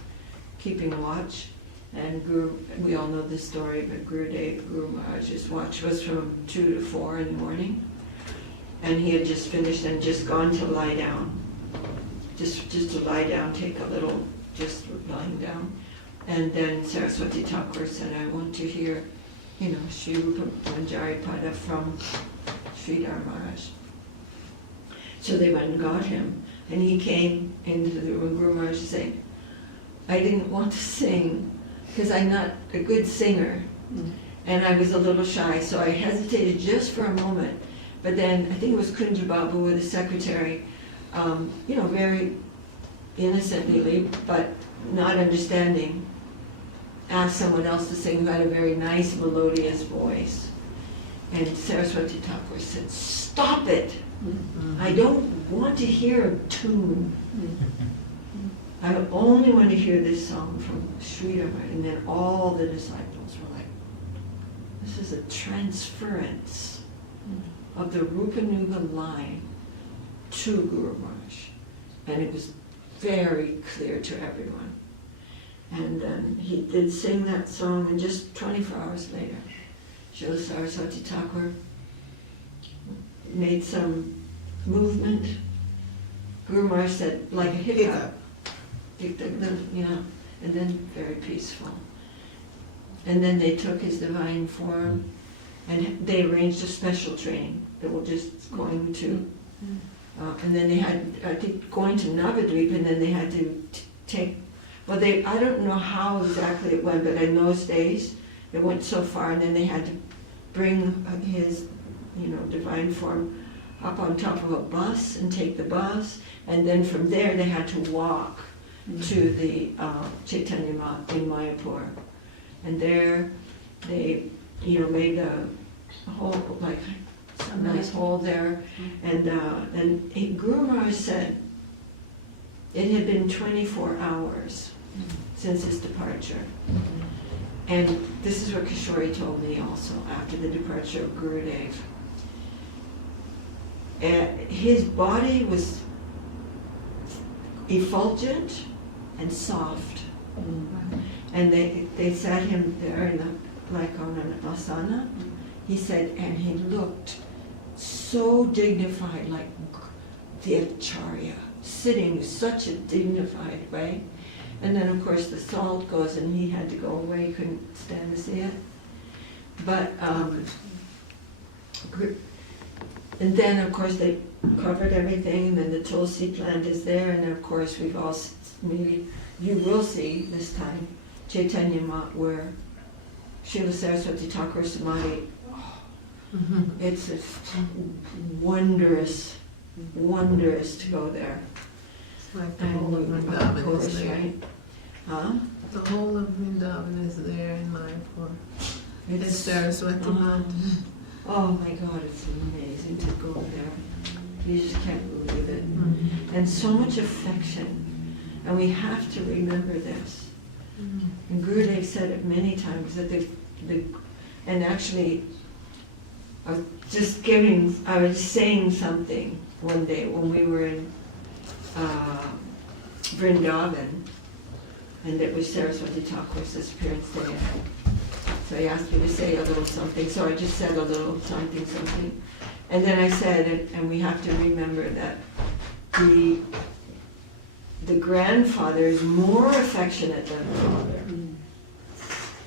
keeping watch. And we all know this story, but Gurudev, Guru Maharaj's watch was from 2 to 4 in the morning, and he had just finished and just gone to lie down, just to lie down, take a little, just lying down. And then Saraswati Thakur said, I want to hear Sri Rupa Manjari Pada from Sridhar Maharaj. So they went and got him, and he came into the room. Guru Maharaj saying, I didn't want to sing because I'm not a good singer, and I was a little shy, so I hesitated just for a moment. But then I think it was Kunja Babu, the secretary, very innocently, but not understanding, asked someone else to sing who had a very nice melodious voice. And Saraswati Thakur said, stop it! I don't want to hear a tune. I only want to hear this song from Sridhar. And then all the disciples were like, this is a transference of the Rupanuga line to Guru Maharaj. And it was very clear to everyone. And then he did sing that song, and just 24 hours later, Srila Saraswati Thakur made some movement. Guru Maharaj said, like a hiccup, you know, and then very peaceful. And then they took his divine form, and they arranged a special train that was just going to, and then they had, I think, going to Navadvip, and then they had to take, well, I don't know how exactly it went, but in those days, it went so far, and then they had to bring his, you know, divine form up on top of a bus and take the bus, and then from there they had to walk to the Chaitanya Mat in Mayapur. And there they, you know, made a hole, like a nice hole there, and Guru Maharaj said it had been 24 hours since his departure. And this is what Kishori told me also after the departure of Gurudev. His body was effulgent and soft. And they sat him there in like on an asana. He said, and he looked so dignified, like the acharya, sitting such a dignified way. And then of course the salt goes, and he had to go away, he couldn't stand to see it. But and then of course they covered everything, and then the tulsi plant is there, and of course we've all, maybe you will see this time, Chaitanya Mat, where Srila Saraswati Thakur Samadhi, it's a wondrous to go there. It's like the whole of Vrindavan is there. Right? Huh? The whole of Vrindavan is there in Mayapur. It's Saraswati Mat. Oh my God, it's amazing to go there. You just can't believe it. And so much affection. And we have to remember this. And Gurudev said it many times that and actually I was saying something one day when we were in Vrindavan, and it was Saraswati Thakur's Disappearance Day. So I asked you to say a little something, so I just said a little something. And then I said, and we have to remember that the grandfather is more affectionate than the father.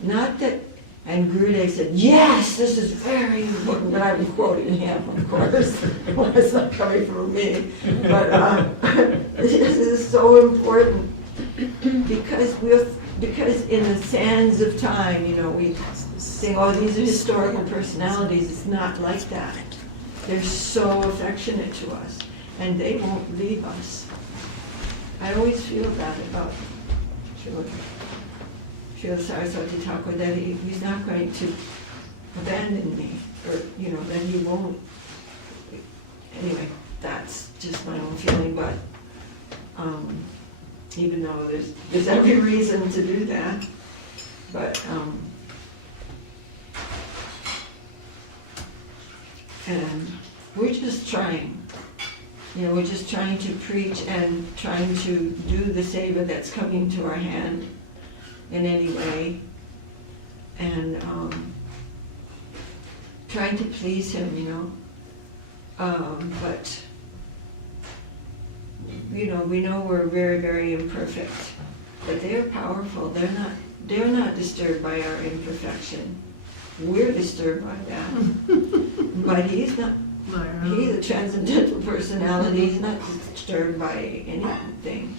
Not that, and Gurudev said, yes, this is very important, but I'm quoting him, of course. It's not coming from me. But this is so important because in the sands of time, you know, we think, oh, these are historical personalities. It's not like that. They're so affectionate to us, and they won't leave us. I always feel that about Srila Saraswati Thakur, that he's not going to abandon me, or, you know, that he won't. Anyway, that's just my own feeling, but even though there's every reason to do that, but and we're just trying. You know, we're just trying to preach and trying to do the seva that's coming to our hand in any way, and trying to please him, you know. But you know, we know we're very, very imperfect, but they're powerful. They're not disturbed by our imperfection. We're disturbed by that. But he's not. He's a transcendental personality. He's not disturbed by anything.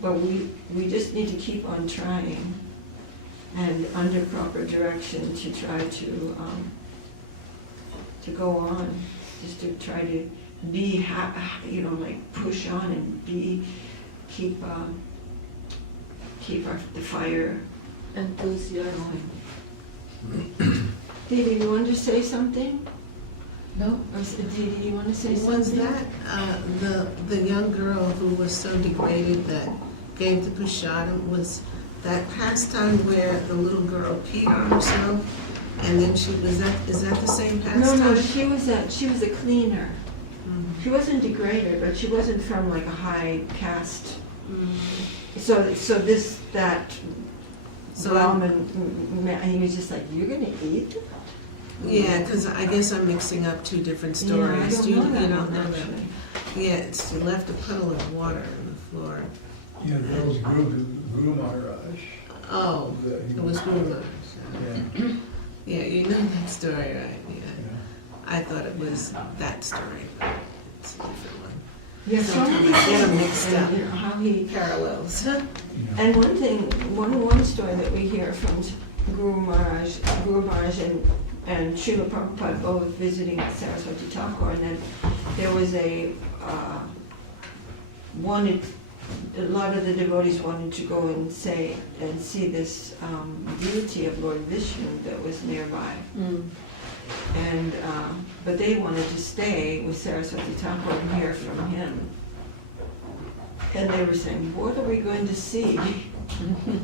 But we just need to keep on trying, and under proper direction to try to go on, just to try to be, you know, like push on and keep the fire enthusiasm. Didi, you want to say something? No. Didi, you want to say something? Was that the young girl who was so degraded that gave the prasadam, was that pastime where the little girl peed on herself, and then is that the same pastime? No, she was a cleaner. She wasn't degraded, but she wasn't from like a high caste. So Brahmin man, he was just like, you're gonna eat? Yeah, because I guess I'm mixing up two different stories. Yeah, I You don't don't know know that them. actually. Yeah, she left a puddle of water on the floor. Yeah, that was Guru Maharaj. Oh, it was Guru. Yeah. Yeah, you know that story, right? Yeah. I thought it was that story, but it's a different one. Yeah, so Sometimes I get them mixed and, up. you know, how he Parallels. And one story that we hear from Guru Maharaj and Srila Prabhupada both visiting Saraswati Thakur, and then there was a lot of the devotees wanted to go and see this deity of Lord Vishnu that was nearby. And but they wanted to stay with Saraswati Thakur and hear from him. And they were saying, what are we going to see?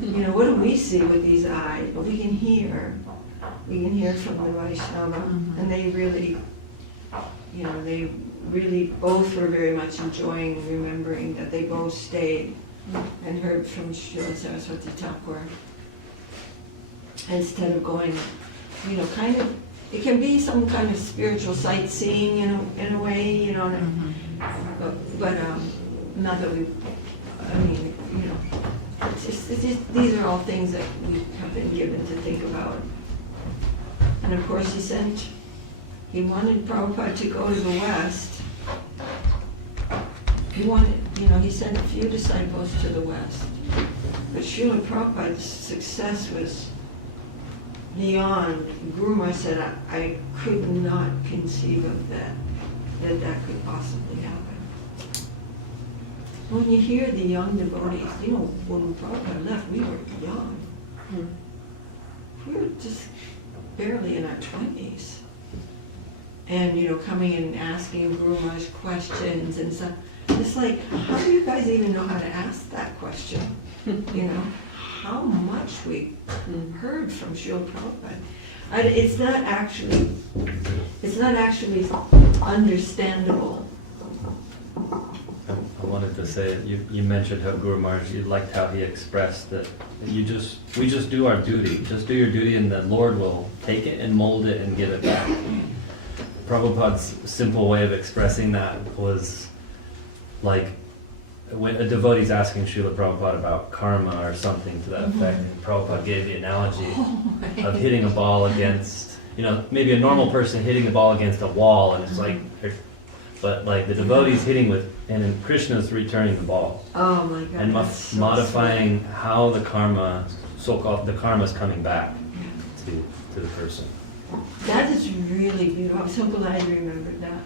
You know, what do we see with these eyes? But we can hear from the Vaishnava. And they really, both were very much enjoying remembering that they both stayed and heard from Srila Saraswati Thakur. Instead of going, it can be some kind of spiritual sightseeing in a way, but not that it's just, these are all things that we have been given to think about. And of course he wanted Prabhupada to go to the West. He sent a few disciples to the West. But Srila Prabhupada's success was beyond. Guru Maharaj said, I could not conceive of that could possibly happen. When you hear the young devotees, when Prabhupada left, we were young. We were just barely in our 20s. And, coming in and asking Guru Maharaj questions and stuff. It's like, how do you guys even know how to ask that question? How much we heard from Srila Prabhupada. It's not actually understandable. I wanted to say, you mentioned how Guru Maharaj, you liked how he expressed that we just do our duty. Just do your duty and the Lord will take it and mold it and give it back. Prabhupada's simple way of expressing that was like, when a devotee's asking Srila Prabhupada about karma or something to that effect, and Prabhupada gave the analogy of hitting a ball against, maybe a normal person hitting the ball against a wall, and it's like, but like the devotee's hitting with, and then Krishna's returning the ball. Oh my God. And modifying how the karma, so-called, the karma's coming back to the person. That is really beautiful. I'm so glad you remembered that.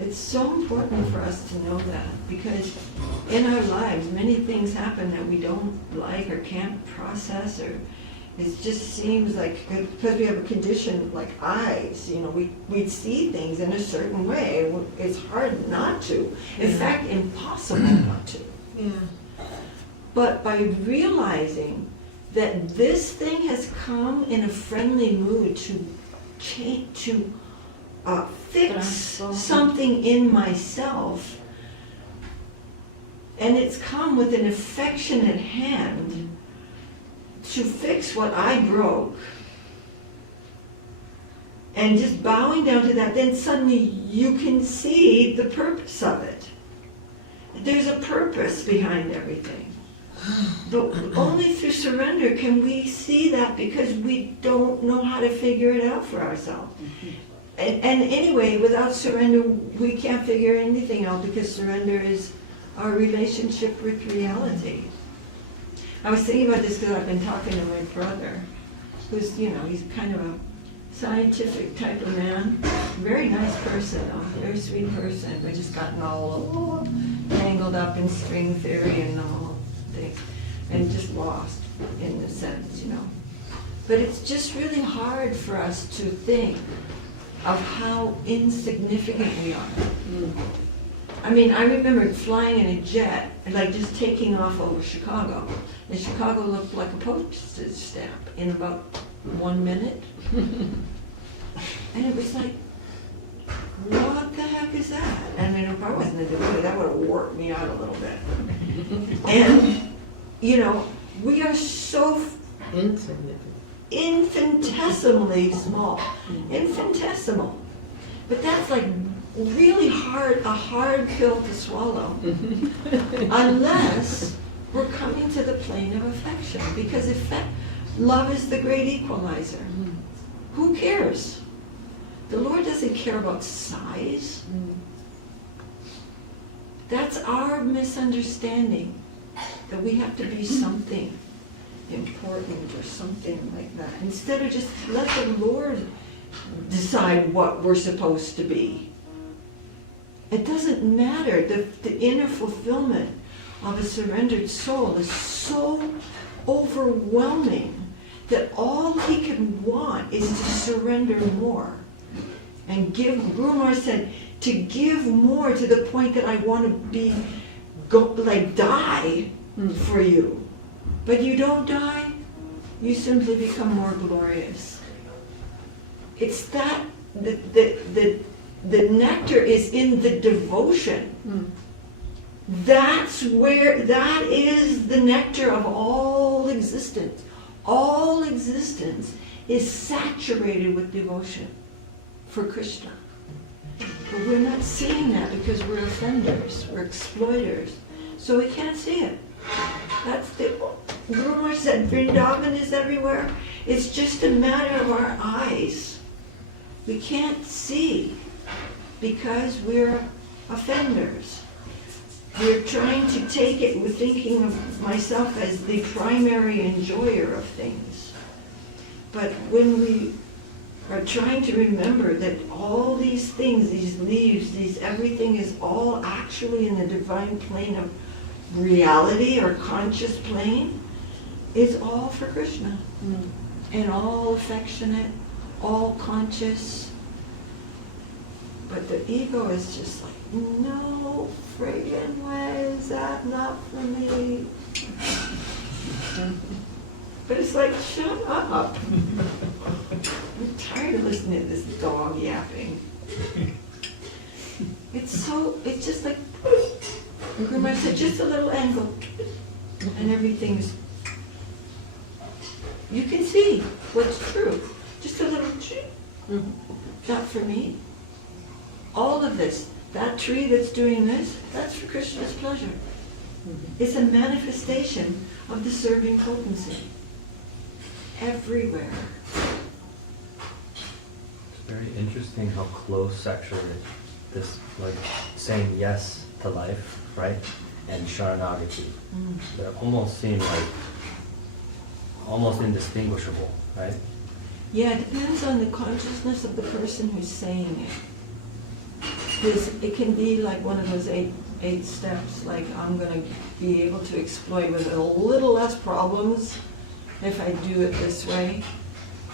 It's so important for us to know that, because in our lives many things happen that we don't like or can't process, or it just seems like, because we have a condition like eyes, we see things in a certain way. It's hard not to. In fact, impossible not to. Yeah. But by realizing that this thing has come in a friendly mood to change, to fix something in myself, and it's come with an affectionate hand to fix what I broke, and just bowing down to that, then suddenly you can see the purpose of it. There's a purpose behind everything. But only through surrender can we see that, because we don't know how to figure it out for ourselves. And anyway, without surrender, we can't figure anything out, because surrender is our relationship with reality. I was thinking about this because I've been talking to my brother, who's, he's kind of a scientific type of man. Very nice person, very sweet person, but just gotten all tangled up in string theory and all things, and just lost in a sense, But it's just really hard for us to think of how insignificant we are. I mean, I remember flying in a jet, like just taking off over Chicago. And Chicago looked like a postage stamp in about 1 minute. And it was like, what the heck is that? I mean, if I wasn't a devotee, that would have worked me out a little bit. And, you know, we are so infinitesimally small. Infinitesimal. But that's like really hard, a hard pill to swallow. Unless we're coming to the plane of affection. Because love is the great equalizer. Who cares? The Lord doesn't care about size. That's our misunderstanding, that we have to be something important or something like that. Instead of just let the Lord decide what we're supposed to be. It doesn't matter. The inner fulfillment of a surrendered soul is so overwhelming that all he can want is to surrender more. And give, Guru Maharaj said, to give more to the point that I want to die for you. But you don't die, you simply become more glorious. It's that, the nectar is in the devotion. That is the nectar of all existence. All existence is saturated with devotion for Krishna. But we're not seeing that because we're offenders, we're exploiters. So we can't see it. That's the Guru Maharaj said, Vrindavan is everywhere. It's just a matter of our eyes. We can't see because we're offenders. We're trying to take it, we're thinking of myself as the primary enjoyer of things. But when we are trying to remember that all these things, these leaves, everything is all actually in the divine plane of reality or conscious plane, it's all for Krishna. And all affectionate, all conscious. But the ego is just like, no friggin' way, is that not for me? But it's like, shut up. I'm tired of listening to this dog yapping. It's just like, Guru Maharaj said, just a little angle. And everything's, you can see what's true. Just a little, not for me. All of this, that tree that's doing this, that's for Krishna's pleasure. It's a manifestation of the serving potency. Everywhere. It's very interesting how close actually this, like, saying yes to life, right? And Sharanagati. They almost seem like almost indistinguishable, right? Yeah, it depends on the consciousness of the person who's saying it. It can be like one of those eight steps, like I'm going to be able to exploit with a little less problems if I do it this way.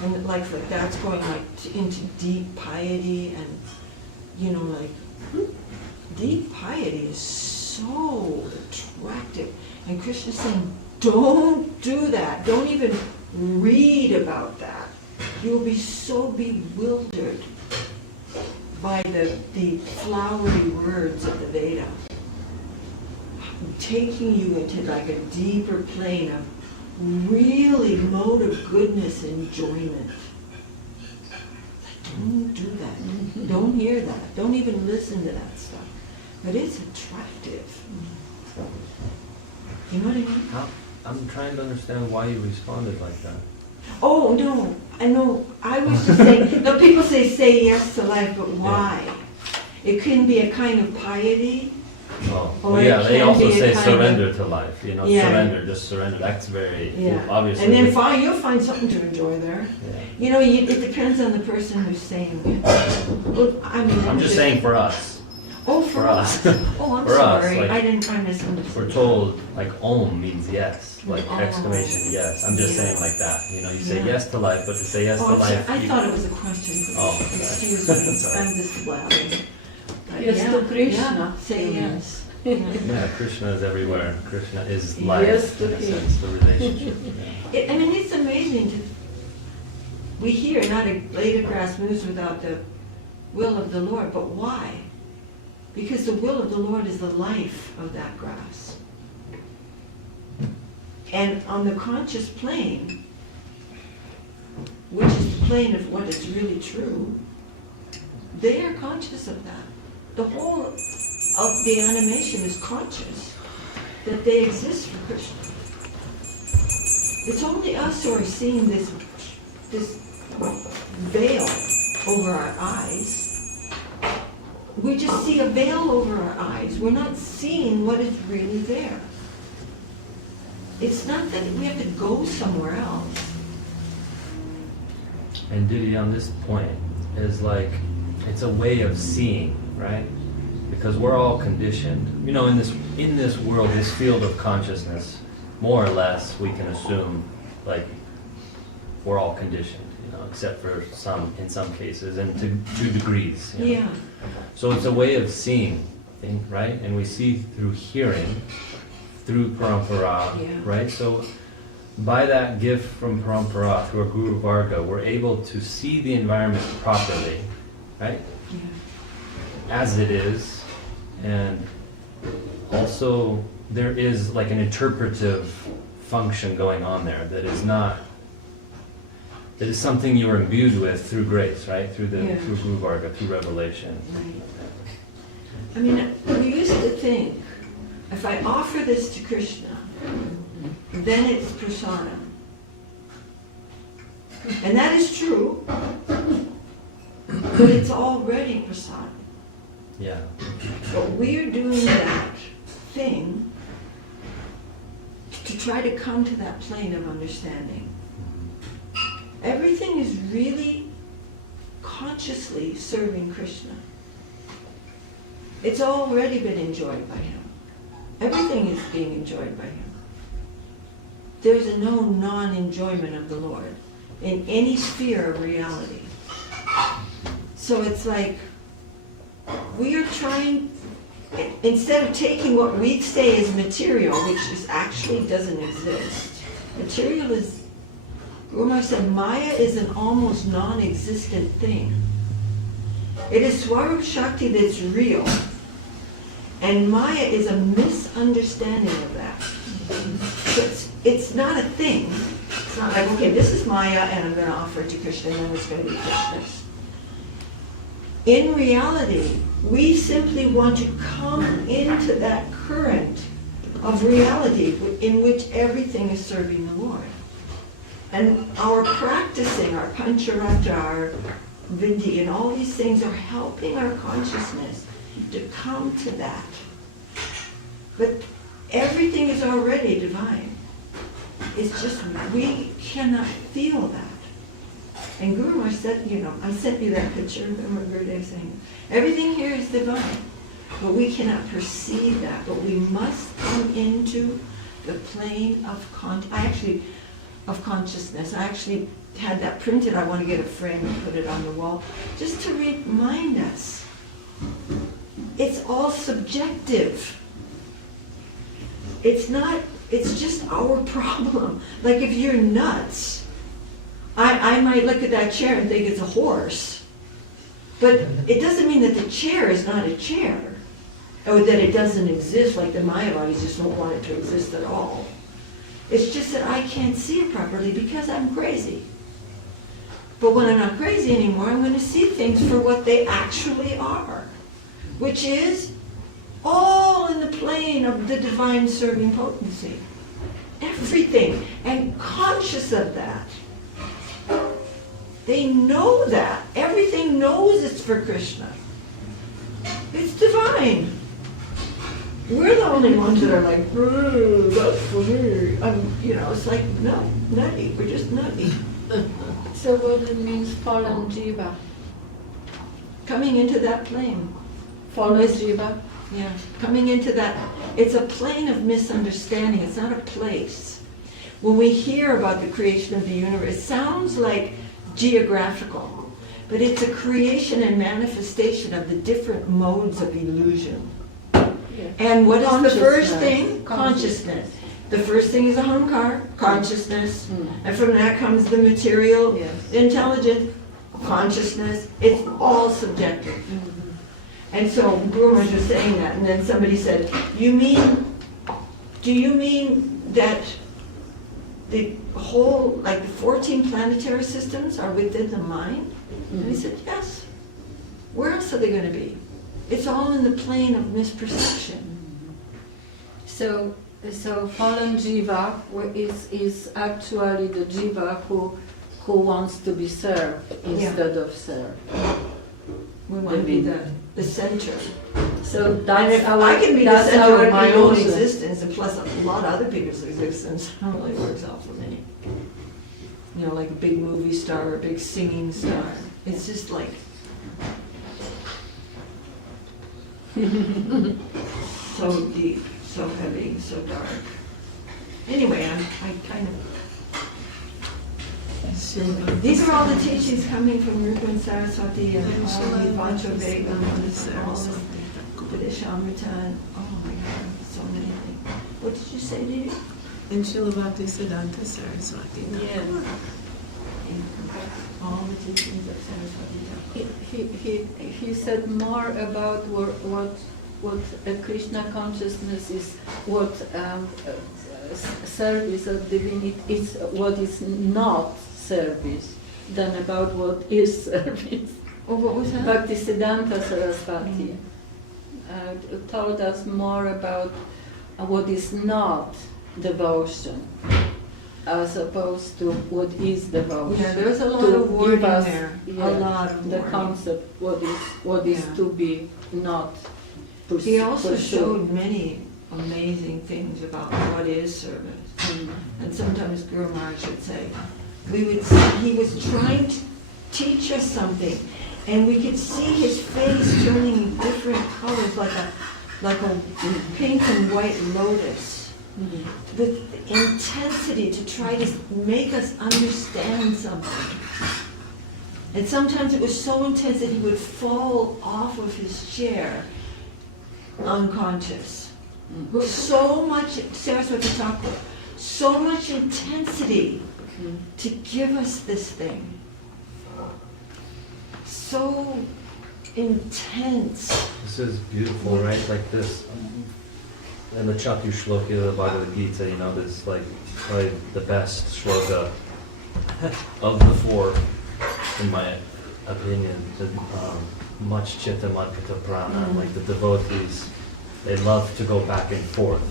And like that's going like into deep piety, and you know, like deep piety is so attractive. And Krishna's saying, don't do that. Don't even read about that. You'll be so bewildered by the flowery words of the Veda, taking you into like a deeper plane of really mode of goodness enjoyment. Don't do that. Don't hear that. Don't even listen to that stuff. But it's attractive. You know what I mean? I'm trying to understand why you responded like that. Oh, no. I know. I was just saying, no, people say yes to life, but why? Yeah. It can be a kind of piety. Oh, well, yeah, they also say surrender to life, you know, surrender, just surrender. That's very, obviously. And then you'll find something to enjoy there. Yeah. You know, it depends on the person who's saying it. Well, I mean, I'm just saying for us. Oh, for us. Oh, I'm for sorry. Us, like, I misunderstood. We're told, like, Om means yes, like exclamation yes. I'm just saying like that. You know, you say yes to life, but to say yes to life. I thought it was a question. Oh, excuse me. I'm just blabbing. Yes to Krishna. Say yes. Yeah, Krishna is everywhere. Krishna is life, Yes, in a okay. sense, the relationship. Yeah. I mean, it's amazing. We hear not a blade of grass moves without the will of the Lord, but why? Because the will of the Lord is the life of that grass. And on the conscious plane, which is the plane of what is really true, they are conscious of that. The whole of the animation is conscious that they exist for Krishna. It's only us who are seeing this veil over our eyes. We just see a veil over our eyes. We're not seeing what is really there. It's not that we have to go somewhere else. And Didi, on this point, is like, it's a way of seeing, right? Because we're all conditioned. You know, in this world, this field of consciousness, more or less, we can assume, like, we're all conditioned, you know, except for in some cases, and to degrees. You know? Yeah. So it's a way of seeing, right? And we see through hearing, through parampara, right? So by that gift from parampara, through our Guru Varga, we're able to see the environment properly, right? As it is. And also there is like an interpretive function going on there that is something you are imbued with through grace, right? Through Guru Varga, through revelation. Right. I mean, we used to think, if I offer this to Krishna, then it's prasada. And that is true, but it's already prasada. Yeah. But we're doing that thing to try to come to that plane of understanding. Everything is really consciously serving Krishna. It's already been enjoyed by him. Everything is being enjoyed by him. There's no non-enjoyment of the Lord in any sphere of reality. So it's like, we are trying, instead of taking what we say is material, which actually doesn't exist. Material is, Guru Maharaj said, Maya is an almost non-existent thing. It is Swarup Shakti that's real. And Maya is a misunderstanding of that. So it's not a thing. It's not like, okay, this is Maya and I'm going to offer it to Krishna and then it's going to be Krishna's. In reality, we simply want to come into that current of reality in which everything is serving the Lord. And our practicing, our pancharatra, our vindi, and all these things are helping our consciousness to come to that. But everything is already divine. It's just we cannot feel that. And Guru Maharaj said, you know, I sent you that picture, remember Gurudev saying, everything here is divine, but we cannot perceive that. But we must come into the plane of consciousness. I actually had that printed. I want to get a frame and put it on the wall, just to remind us. It's all subjective. It's just our problem. Like if you're nuts, I might look at that chair and think it's a horse. But it doesn't mean that the chair is not a chair. Or that it doesn't exist, like the Mayavadis just don't want it to exist at all. It's just that I can't see it properly because I'm crazy. But when I'm not crazy anymore, I'm going to see things for what they actually are. Which is all in the plane of the divine serving potency. Everything. And conscious of that. They know that. Everything knows it's for Krishna. It's divine. We're the only ones that are like, that's for me. It's like, no, nutty. We're just nutty. So what it means, fallen jiva? Coming into that plane. Fallen jiva? Yeah, coming into that. It's a plane of misunderstanding. It's not a place. When we hear about the creation of the universe, it sounds like geographical. but it's a creation and manifestation of the different modes of illusion. And what is the first thing? Consciousness. The first thing is ahankar, consciousness. And from that comes the material intelligence, consciousness. It's all subjective. And so Guru Maharaj was saying that, and then somebody said, do you mean that the whole, like the 14 planetary systems are within the mind? And he said, yes. Where else are they going to be? It's all in the plane of misperception. So fallen jiva is actually the jiva who wants to be served instead of served. We want to be the center. So And that's if I can be the that's center our of my own illusion. existence, and plus a lot of other people's existence, that really works out for me. You know, like a big movie star or a big singing star. It's just like so deep, so heavy, so dark. Anyway, I kind of. These are all the teachings coming from Rupa and Saraswati and all the Vancho Veda and all this Videshamrita and oh my God, so many things. What did you say, Didi? And Srila Bhaktisiddhanta Saraswati. Yeah. All the teachings of Saraswati. He said more about what a Krishna consciousness is, what service of divinity is, what is not service, than about what is service. Oh, what was that? Bhaktisiddhanta Saraswati told us more about what is not devotion, as opposed to what is devotion. Yeah, there's a lot To of wording give us, there. yeah, A lot of the wording. concept, what is Yeah. to be not pursued. He also showed many amazing things about what is service. And sometimes Guru Maharaj would say, he was trying to teach us something, and we could see his face turning different colors, like a pink and white lotus, with intensity to try to make us understand something. And sometimes it was so intense that he would fall off of his chair unconscious. So much, Saraswati Thakur, so much intensity to give us this thing. So intense. This is beautiful, right? Like this, in the Chatu Shloki of the Bhagavad Gita, you know, this like probably the best shloka of the four, in my opinion. The, much chitta madhita prana, like the devotees, they love to go back and forth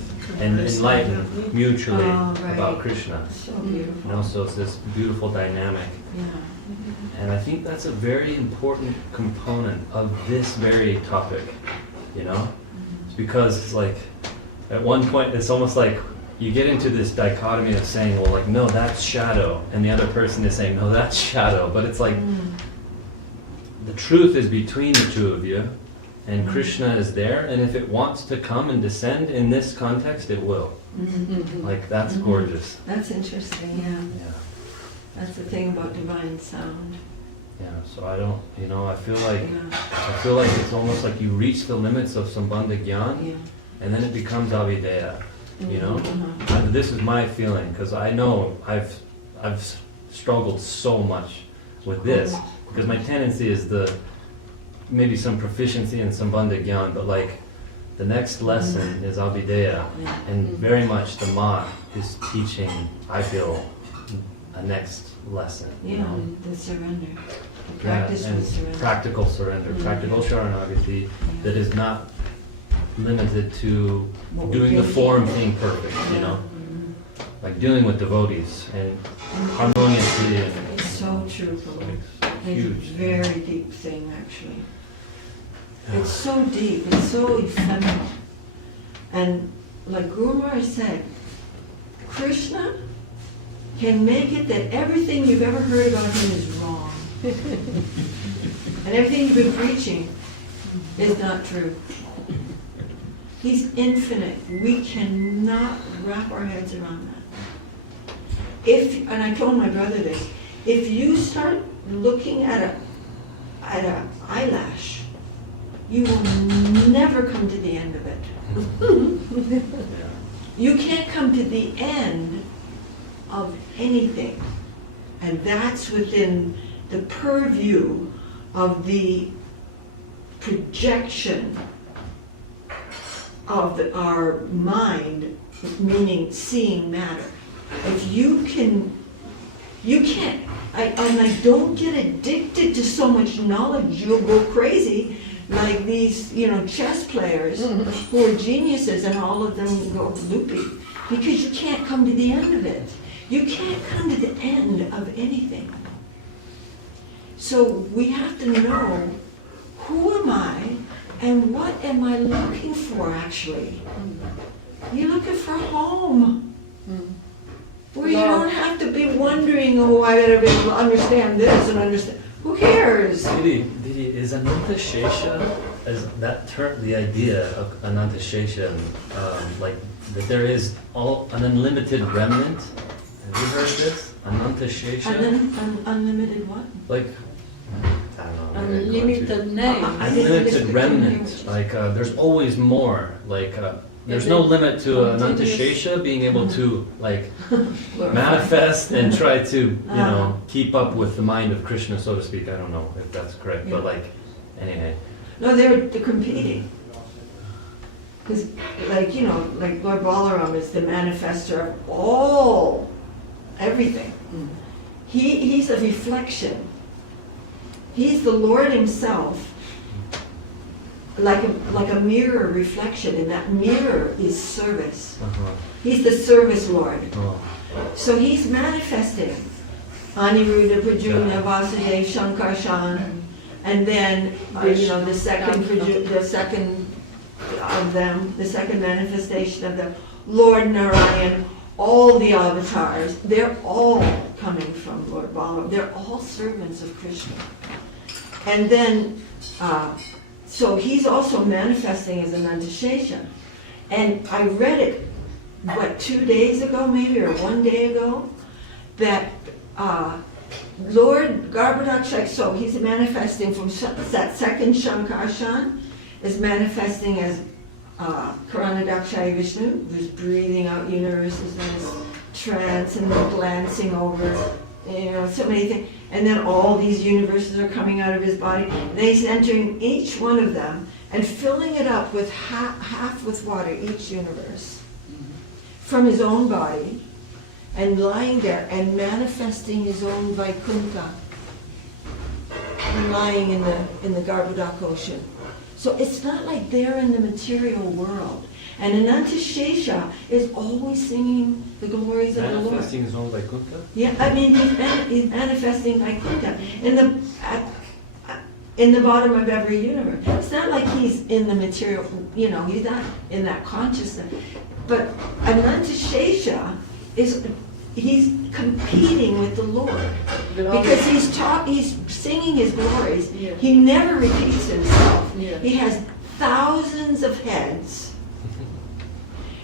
and enlighten mutually about Krishna. So beautiful. You know, so it's this beautiful dynamic. Yeah. And I think that's a very important component of this very topic, you know? Because it's like, at one point, it's almost like you get into this dichotomy of saying, well, like, no, that's shadow, and the other person is saying, no, that's shadow. But it's like, the truth is between the two of you, and Krishna is there, and if it wants to come and descend in this context, it will. Like, that's gorgeous. That's interesting, yeah. Yeah. That's the thing about divine sound. Yeah, so I don't, you know, I feel like it's almost like you reach the limits of Sambandha Gyan, and then it becomes Avideya, you know? And this is my feeling, because I know I've struggled so much with this, because my tendency is maybe some proficiency in Sambandha Gyan, but like the next lesson is Avideya, and very much the Ma is teaching, I feel, a next lesson. You know? The surrender. The Yeah, practice and with surrender. practical surrender, practical sharanagati, that is not limited to doing the form thing perfect, you know? Like dealing with devotees and harmoniously. And It's so true, Prabhu. It's a huge. very deep thing, actually. It's so deep, it's so ephemeral. And like Guru Maharaj said, Krishna can make it that everything you've ever heard about him is wrong. And everything you've been preaching is not true. He's infinite. We cannot wrap our heads around that. And I told my brother this, if you start looking at at an eyelash, you will never come to the end of it. You can't come to the end of anything. And that's within the purview of the projection of our mind, meaning seeing matter. If you can't, don't get addicted to so much knowledge, you'll go crazy, like these, chess players who are geniuses, and all of them go loopy, because you can't come to the end of it. You can't come to the end of anything. So we have to know, who am I and what am I looking for actually? You're looking for home. Where you don't have to be wondering, oh, I gotta be able to understand this and understand. Who cares? Didi, is Ananta Shesha, is that term, the idea of Ananta Shesha, like that there is an unlimited remnant? Have you heard this? Ananta Shesha? Unlimited what? Like, I don't know. Unlimited name. Unlimited remnant. Like, there's always more. Like, there's no limit to Ananta Shesha being able to, like, manifest and try to, keep up with the mind of Krishna, so to speak. I don't know if that's correct, but like, anyway. No, they're competing. Because, like Lord Balaram is the manifester of everything. He's a reflection. He's the Lord himself, like a mirror reflection, and that mirror is service. He's the service Lord. So he's manifesting Aniruddha, Pradyumna, Vasudev, Shankarshan, and then the second of them, the second manifestation of the Lord Narayan. All the avatars, they're all coming from Lord Balaram. They're all servants of Krishna. And then, so he's also manifesting as Ananta Shesha. And I read it, 2 days ago maybe, or 1 day ago, that Lord Garbhodakshak, so he's manifesting from that second Shankarshan, is manifesting as Karanadakshaya Vishnu, who's breathing out universes in this trance and then glancing over, so many things. And then all these universes are coming out of his body. And then he's entering each one of them and filling it up with half with water, each universe, from his own body, and lying there and manifesting his own Vaikuntha, and lying in the Garbhodak ocean. So it's not like they're in the material world. And Ananta Shesha is always singing the glories of the Lord. Manifesting his own Vaikuntha? Yeah, I mean, he's manifesting Vaikuntha in the bottom of every universe. It's not like he's in the material, he's not in that consciousness. But Ananta Shesha he's competing with the Lord. Because he's singing his glories. Yeah. He never repeats himself. Yeah. He has thousands of heads.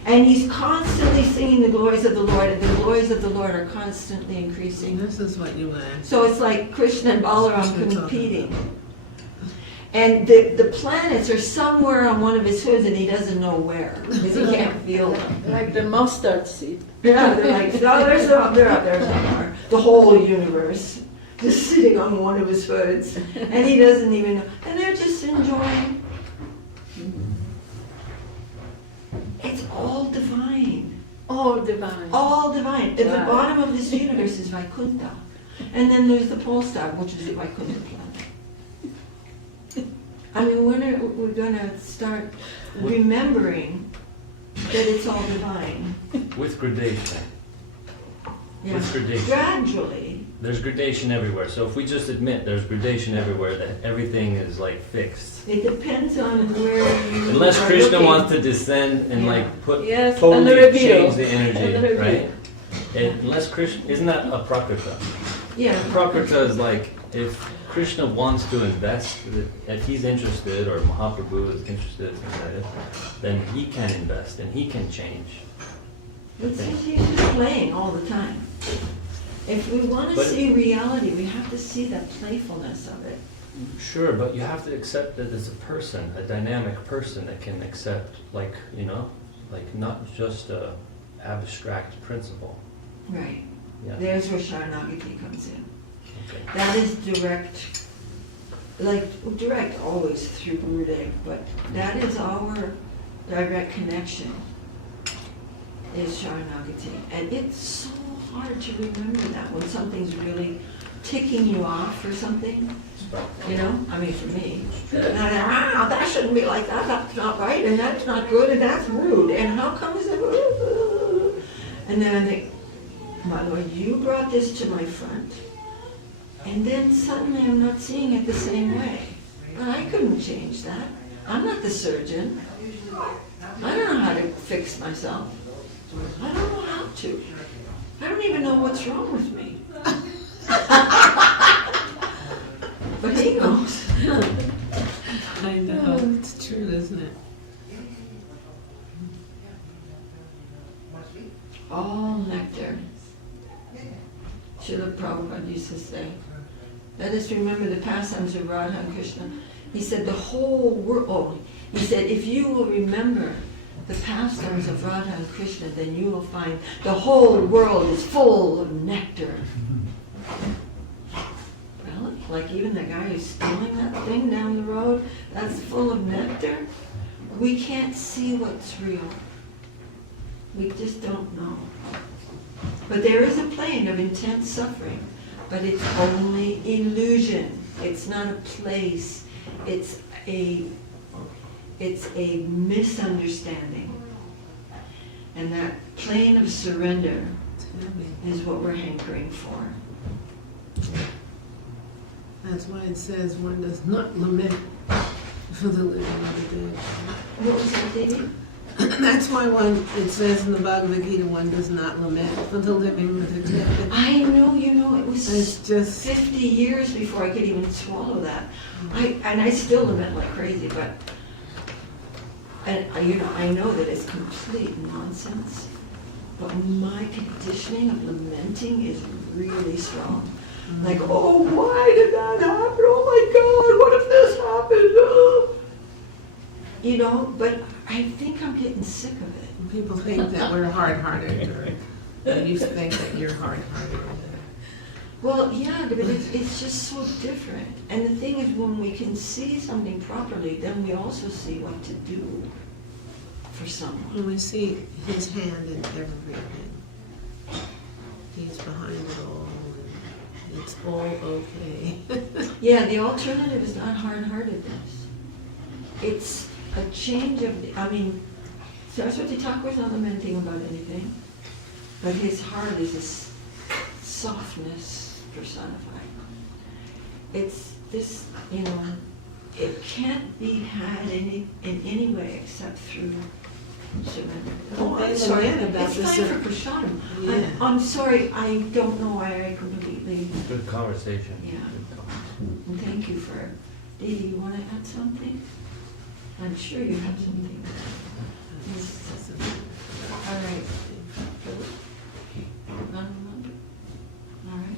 And he's constantly singing the glories of the Lord, and the glories of the Lord are constantly increasing. This is what you asked. So it's like Krishna and Balaram competing. And the planets are somewhere on one of his hoods, and he doesn't know where, because he can't feel them. Like the mustard seed. Yeah, they're like, they're up there somewhere. The whole universe, just sitting on one of his hoods. And he doesn't even know. And they're just enjoying. It's all divine. All divine. All divine. At the bottom of this universe is Vaikuntha. And then there's the pole star, which is the Vaikuntha planet. I mean, we're going to start remembering that it's all divine. With gradation. Yeah. With gradation. Gradually. There's gradation everywhere. So if we just admit there's gradation everywhere, that everything is like fixed. It depends on where you Unless are Krishna looking. wants to descend and like put Yes, totally and change the energy, and the right? Unless Krishna, isn't that a prakrita? Yeah. Prakrita is like if Krishna wants to invest, if he's interested or Mahaprabhu is interested, then he can invest and he can change. He's just playing all the time. If we want to see reality, we have to see the playfulness of it. Sure, but you have to accept that there's a person, a dynamic person that can accept, like, you know, like not just a abstract principle. Right. Yeah. There's where Sharanagati comes in. Okay. That is direct, like direct always through Gurudev, but that is our direct connection, is Sharanagati. And it's so hard to remember that when something's really ticking you off or something, you know? I mean, for me, that shouldn't be like that, that's not right, and that's not good, and that's rude, and how come is it? And then I think, my Lord, you brought this to my front, and then suddenly I'm not seeing it the same way. But I couldn't change that. I'm not the surgeon. I don't know how to fix myself. I don't know how to. I don't even know what's wrong with me. But he knows. I know, it's true, isn't it? All nectar. Srila Prabhupada used to say, let us remember the pastimes of Radha and Krishna. He said the whole world, he said if you will remember the pastimes of Radha and Krishna, then you will find the whole world is full of nectar. Really? Like even the guy who's stealing that thing down the road, that's full of nectar? We can't see what's real. We just don't know. But there is a plane of intense suffering, but it's only illusion. It's not a place. It's a misunderstanding. And that plane of surrender is what we're hankering for. That's why it says one does not lament for the living of the dead. What was that, Devi? That's why it says in the Bhagavad Gita, one does not lament for the living or the dead. I know, you know, it was It's just 50 years before I could even swallow that. I still lament like crazy, but I know that it's complete nonsense. But my conditioning of lamenting is really strong. Like, oh, why did that happen? Oh my God, what if this happened? Oh. You know, but I think I'm getting sick of it. people think that we're hard-hearted, or you think that you're hard-hearted. Well, yeah, but it's just so different. And the thing is, when we can see something properly, then we also see what to do for someone. When we see his hand in everything, he's behind it all, and it's all okay. Yeah, the alternative is not hard-heartedness. It's a change of, Saraswati Thakur is not lamenting about anything, but his heart is this softness personified. It's this, it can't be had in any way except through surrender. Oh, I'm sorry, it's time for Prasadam. Yeah. I'm sorry, I don't know why I completely... Good conversation. Yeah. And thank you for... Didi, you want to add something? I'm sure you have something. Yes. All right. All right.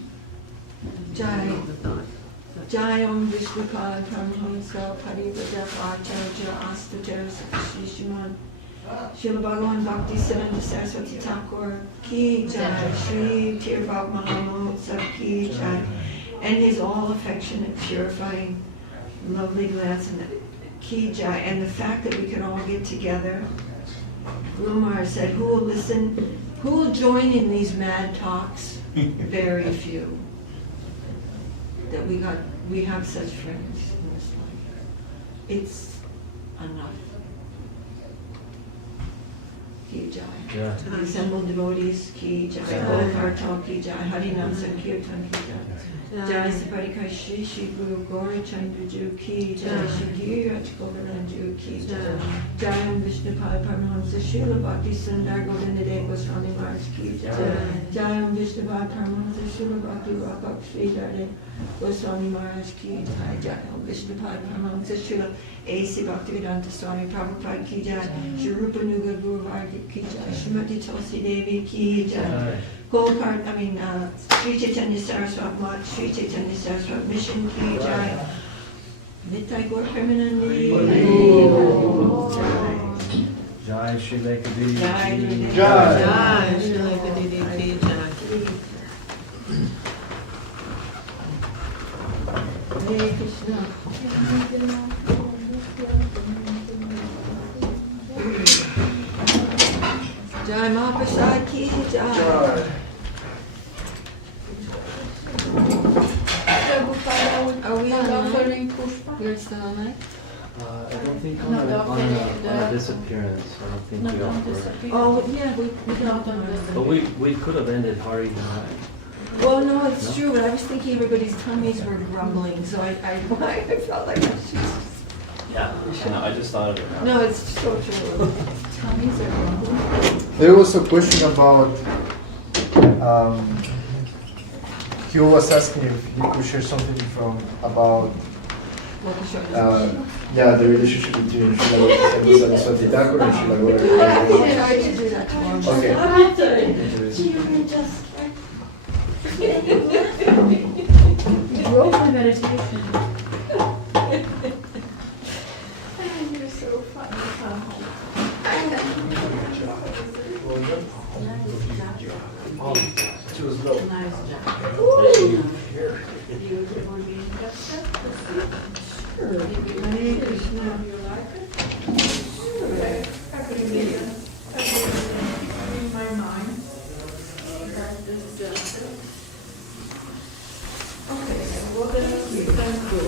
Jaya Vishnupada Paramahansa Parivadap Acharya Astajar Srishiman Srila Bhagavan Bhaktisiddhanta Saraswati Thakur Ki Jai Shri Tirvak Mahamahotsav Ki Jai, and his all affectionate, purifying, lovely glance and Ki Jai, and the fact that we can all get together. Guru Maharaj said, who will listen, who will join in these mad talks? Very few. That we have such friends in this life. It's enough. Ki Jai. Yeah. The assembled devotees, Ki Jai. All Kartal, Ki Jai. Harinam Sankirtan, Ki Jai. Jai Saparika Shri Shri Guru Gaura Chandraju, Ki Jai. Shri Giraj Govardhanju, Ki Jai. Jayam Vishnupada Paramahamsa Srila Bhaktisiddhanta Govardhanadev Goswami Maharaj, Ki Jai. Jayam Vishnupada Paramahamsa Srila Bhakti Rapak Sri Jai Goswami Maharaj, Ki Jai. Jayam Vishnupada Paramahamsa Srila A.C. Bhaktivedanta Swami Prabhupada, Ki Jai. Shri Rupa Nuga Guru Varga, Ki Jai. Srimati Tulsi Devi, Ki Jai. Sri Chaitanya Saraswat Mat, Sri Chaitanya Saraswat Mission, Ki Jai. Nitai Gaur Premanandi. Jai Shri Lekadidi. Jai Shri Jai. Jai Srila Kadidi Ki Jai. Hare Krishna. Jai Mahaprasad Ki Jai. Are we on offering pushpa? You're still on that? I don't think Not offering on the- a disappearance. I don't think Not we on offer. disappearance. Oh, yeah, we don't. But we could have ended Hari tonight. Well, no, it's No? true, but I was thinking everybody's tummies were grumbling, so I felt like I should. Yeah, no, I just thought of it now. No, it's so true. Tummies are grumbling. There was a question about, he was asking if you could share something about, Yeah, the relationship between Srila Bhaktisiddhanta Saraswati Thakur and Srila I'll Gurudev. try to do that tomorrow. Okay. Broke my meditation. You're so funny, Hare Krishna. in my mind. Okay, what else we can do?